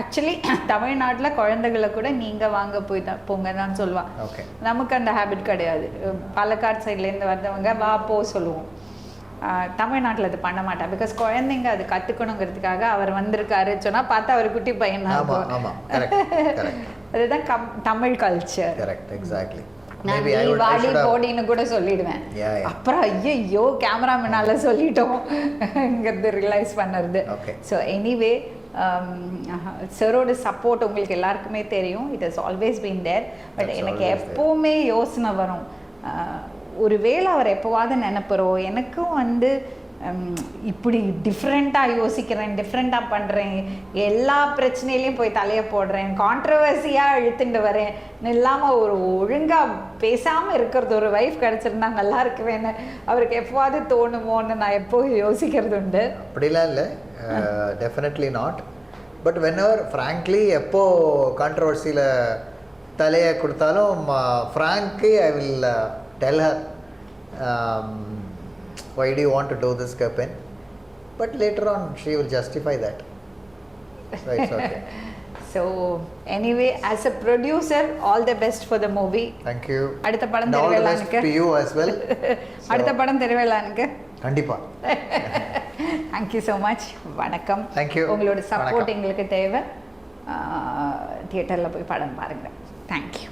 ஆக்சுவலி தமிழ்நாட்டில் குழந்தைகளை கூட நீங்கள் வாங்க போங்க தான் சொல்லுவான். ஓகே, நமக்கு அந்த ஹேபிட் கிடையாது. பாலக்காடு சைட்லேருந்து வந்தவங்க வா போ சொல்லுவோம். தமிழ்நாட்டில் அது பண்ண மாட்டேன். பிகாஸ் குழந்தைங்க அது கற்றுக்கணுங்கிறதுக்காக அவர் வந்திருக்காரு சொன்னால் பார்த்தா அவர் குட்டி பையன். அதுதான் தமிழ் கல்ச்சர். Correct, exactly. நான் வாடி போடின்னு கூட சொல்லிடுவேன். அப்புறம் ஐயோ கேமராமேனால சொல்லிட்டோம்ங்கிறது ரியலைஸ் பண்ணுறது. ஸோ எனிவே சரோட சப்போர்ட் உங்களுக்கு எல்லாருக்குமே தெரியும். It has always been there. But எனக்கு எப்போவுமே யோசனை வரும், ஒரு வேளை அவர் எப்போவாது நினைப்பறோம் எனக்கும் இப்படி டிஃப்ரெண்ட்டாக யோசிக்கிறேன், டிஃப்ரெண்ட்டாக பண்ணுறேன், எல்லா பிரச்சனையிலையும் போய் தலையை போடுறேன், கான்ட்ரவர்சியாக இழுத்துட்டு வரேன் இல்லாமல் ஒரு ஒழுங்காக பேசாமல் இருக்கிறது ஒரு வைஃப் கிடச்சிருந்தா நல்லா இருக்குவேன்னு அவருக்கு எப்போவாது தோணுமோன்னு நான் எப்போவும் யோசிக்கிறது உண்டு. அப்படிலாம் இல்லை, definitely not. But whenever frankly எப்போ கான்ட்ரவர்சியில் தலையை கொடுத்தாலும் frankly I will tell her why do you want to do this campaign, but later on she will justify that, so it's okay. So anyway, as a producer, all the best for the movie. Thank you. அடுத்த படம் தெரியலானுக்கு to you as well. அடுத்த படம் தெரியலானுக்கு கண்டிப்பா. Thank you so much. வணக்கம். Thank you. உங்களோட support எங்களுக்கு தேவை. தியேட்டரில் போய் படம் பாருங்க. Thank you.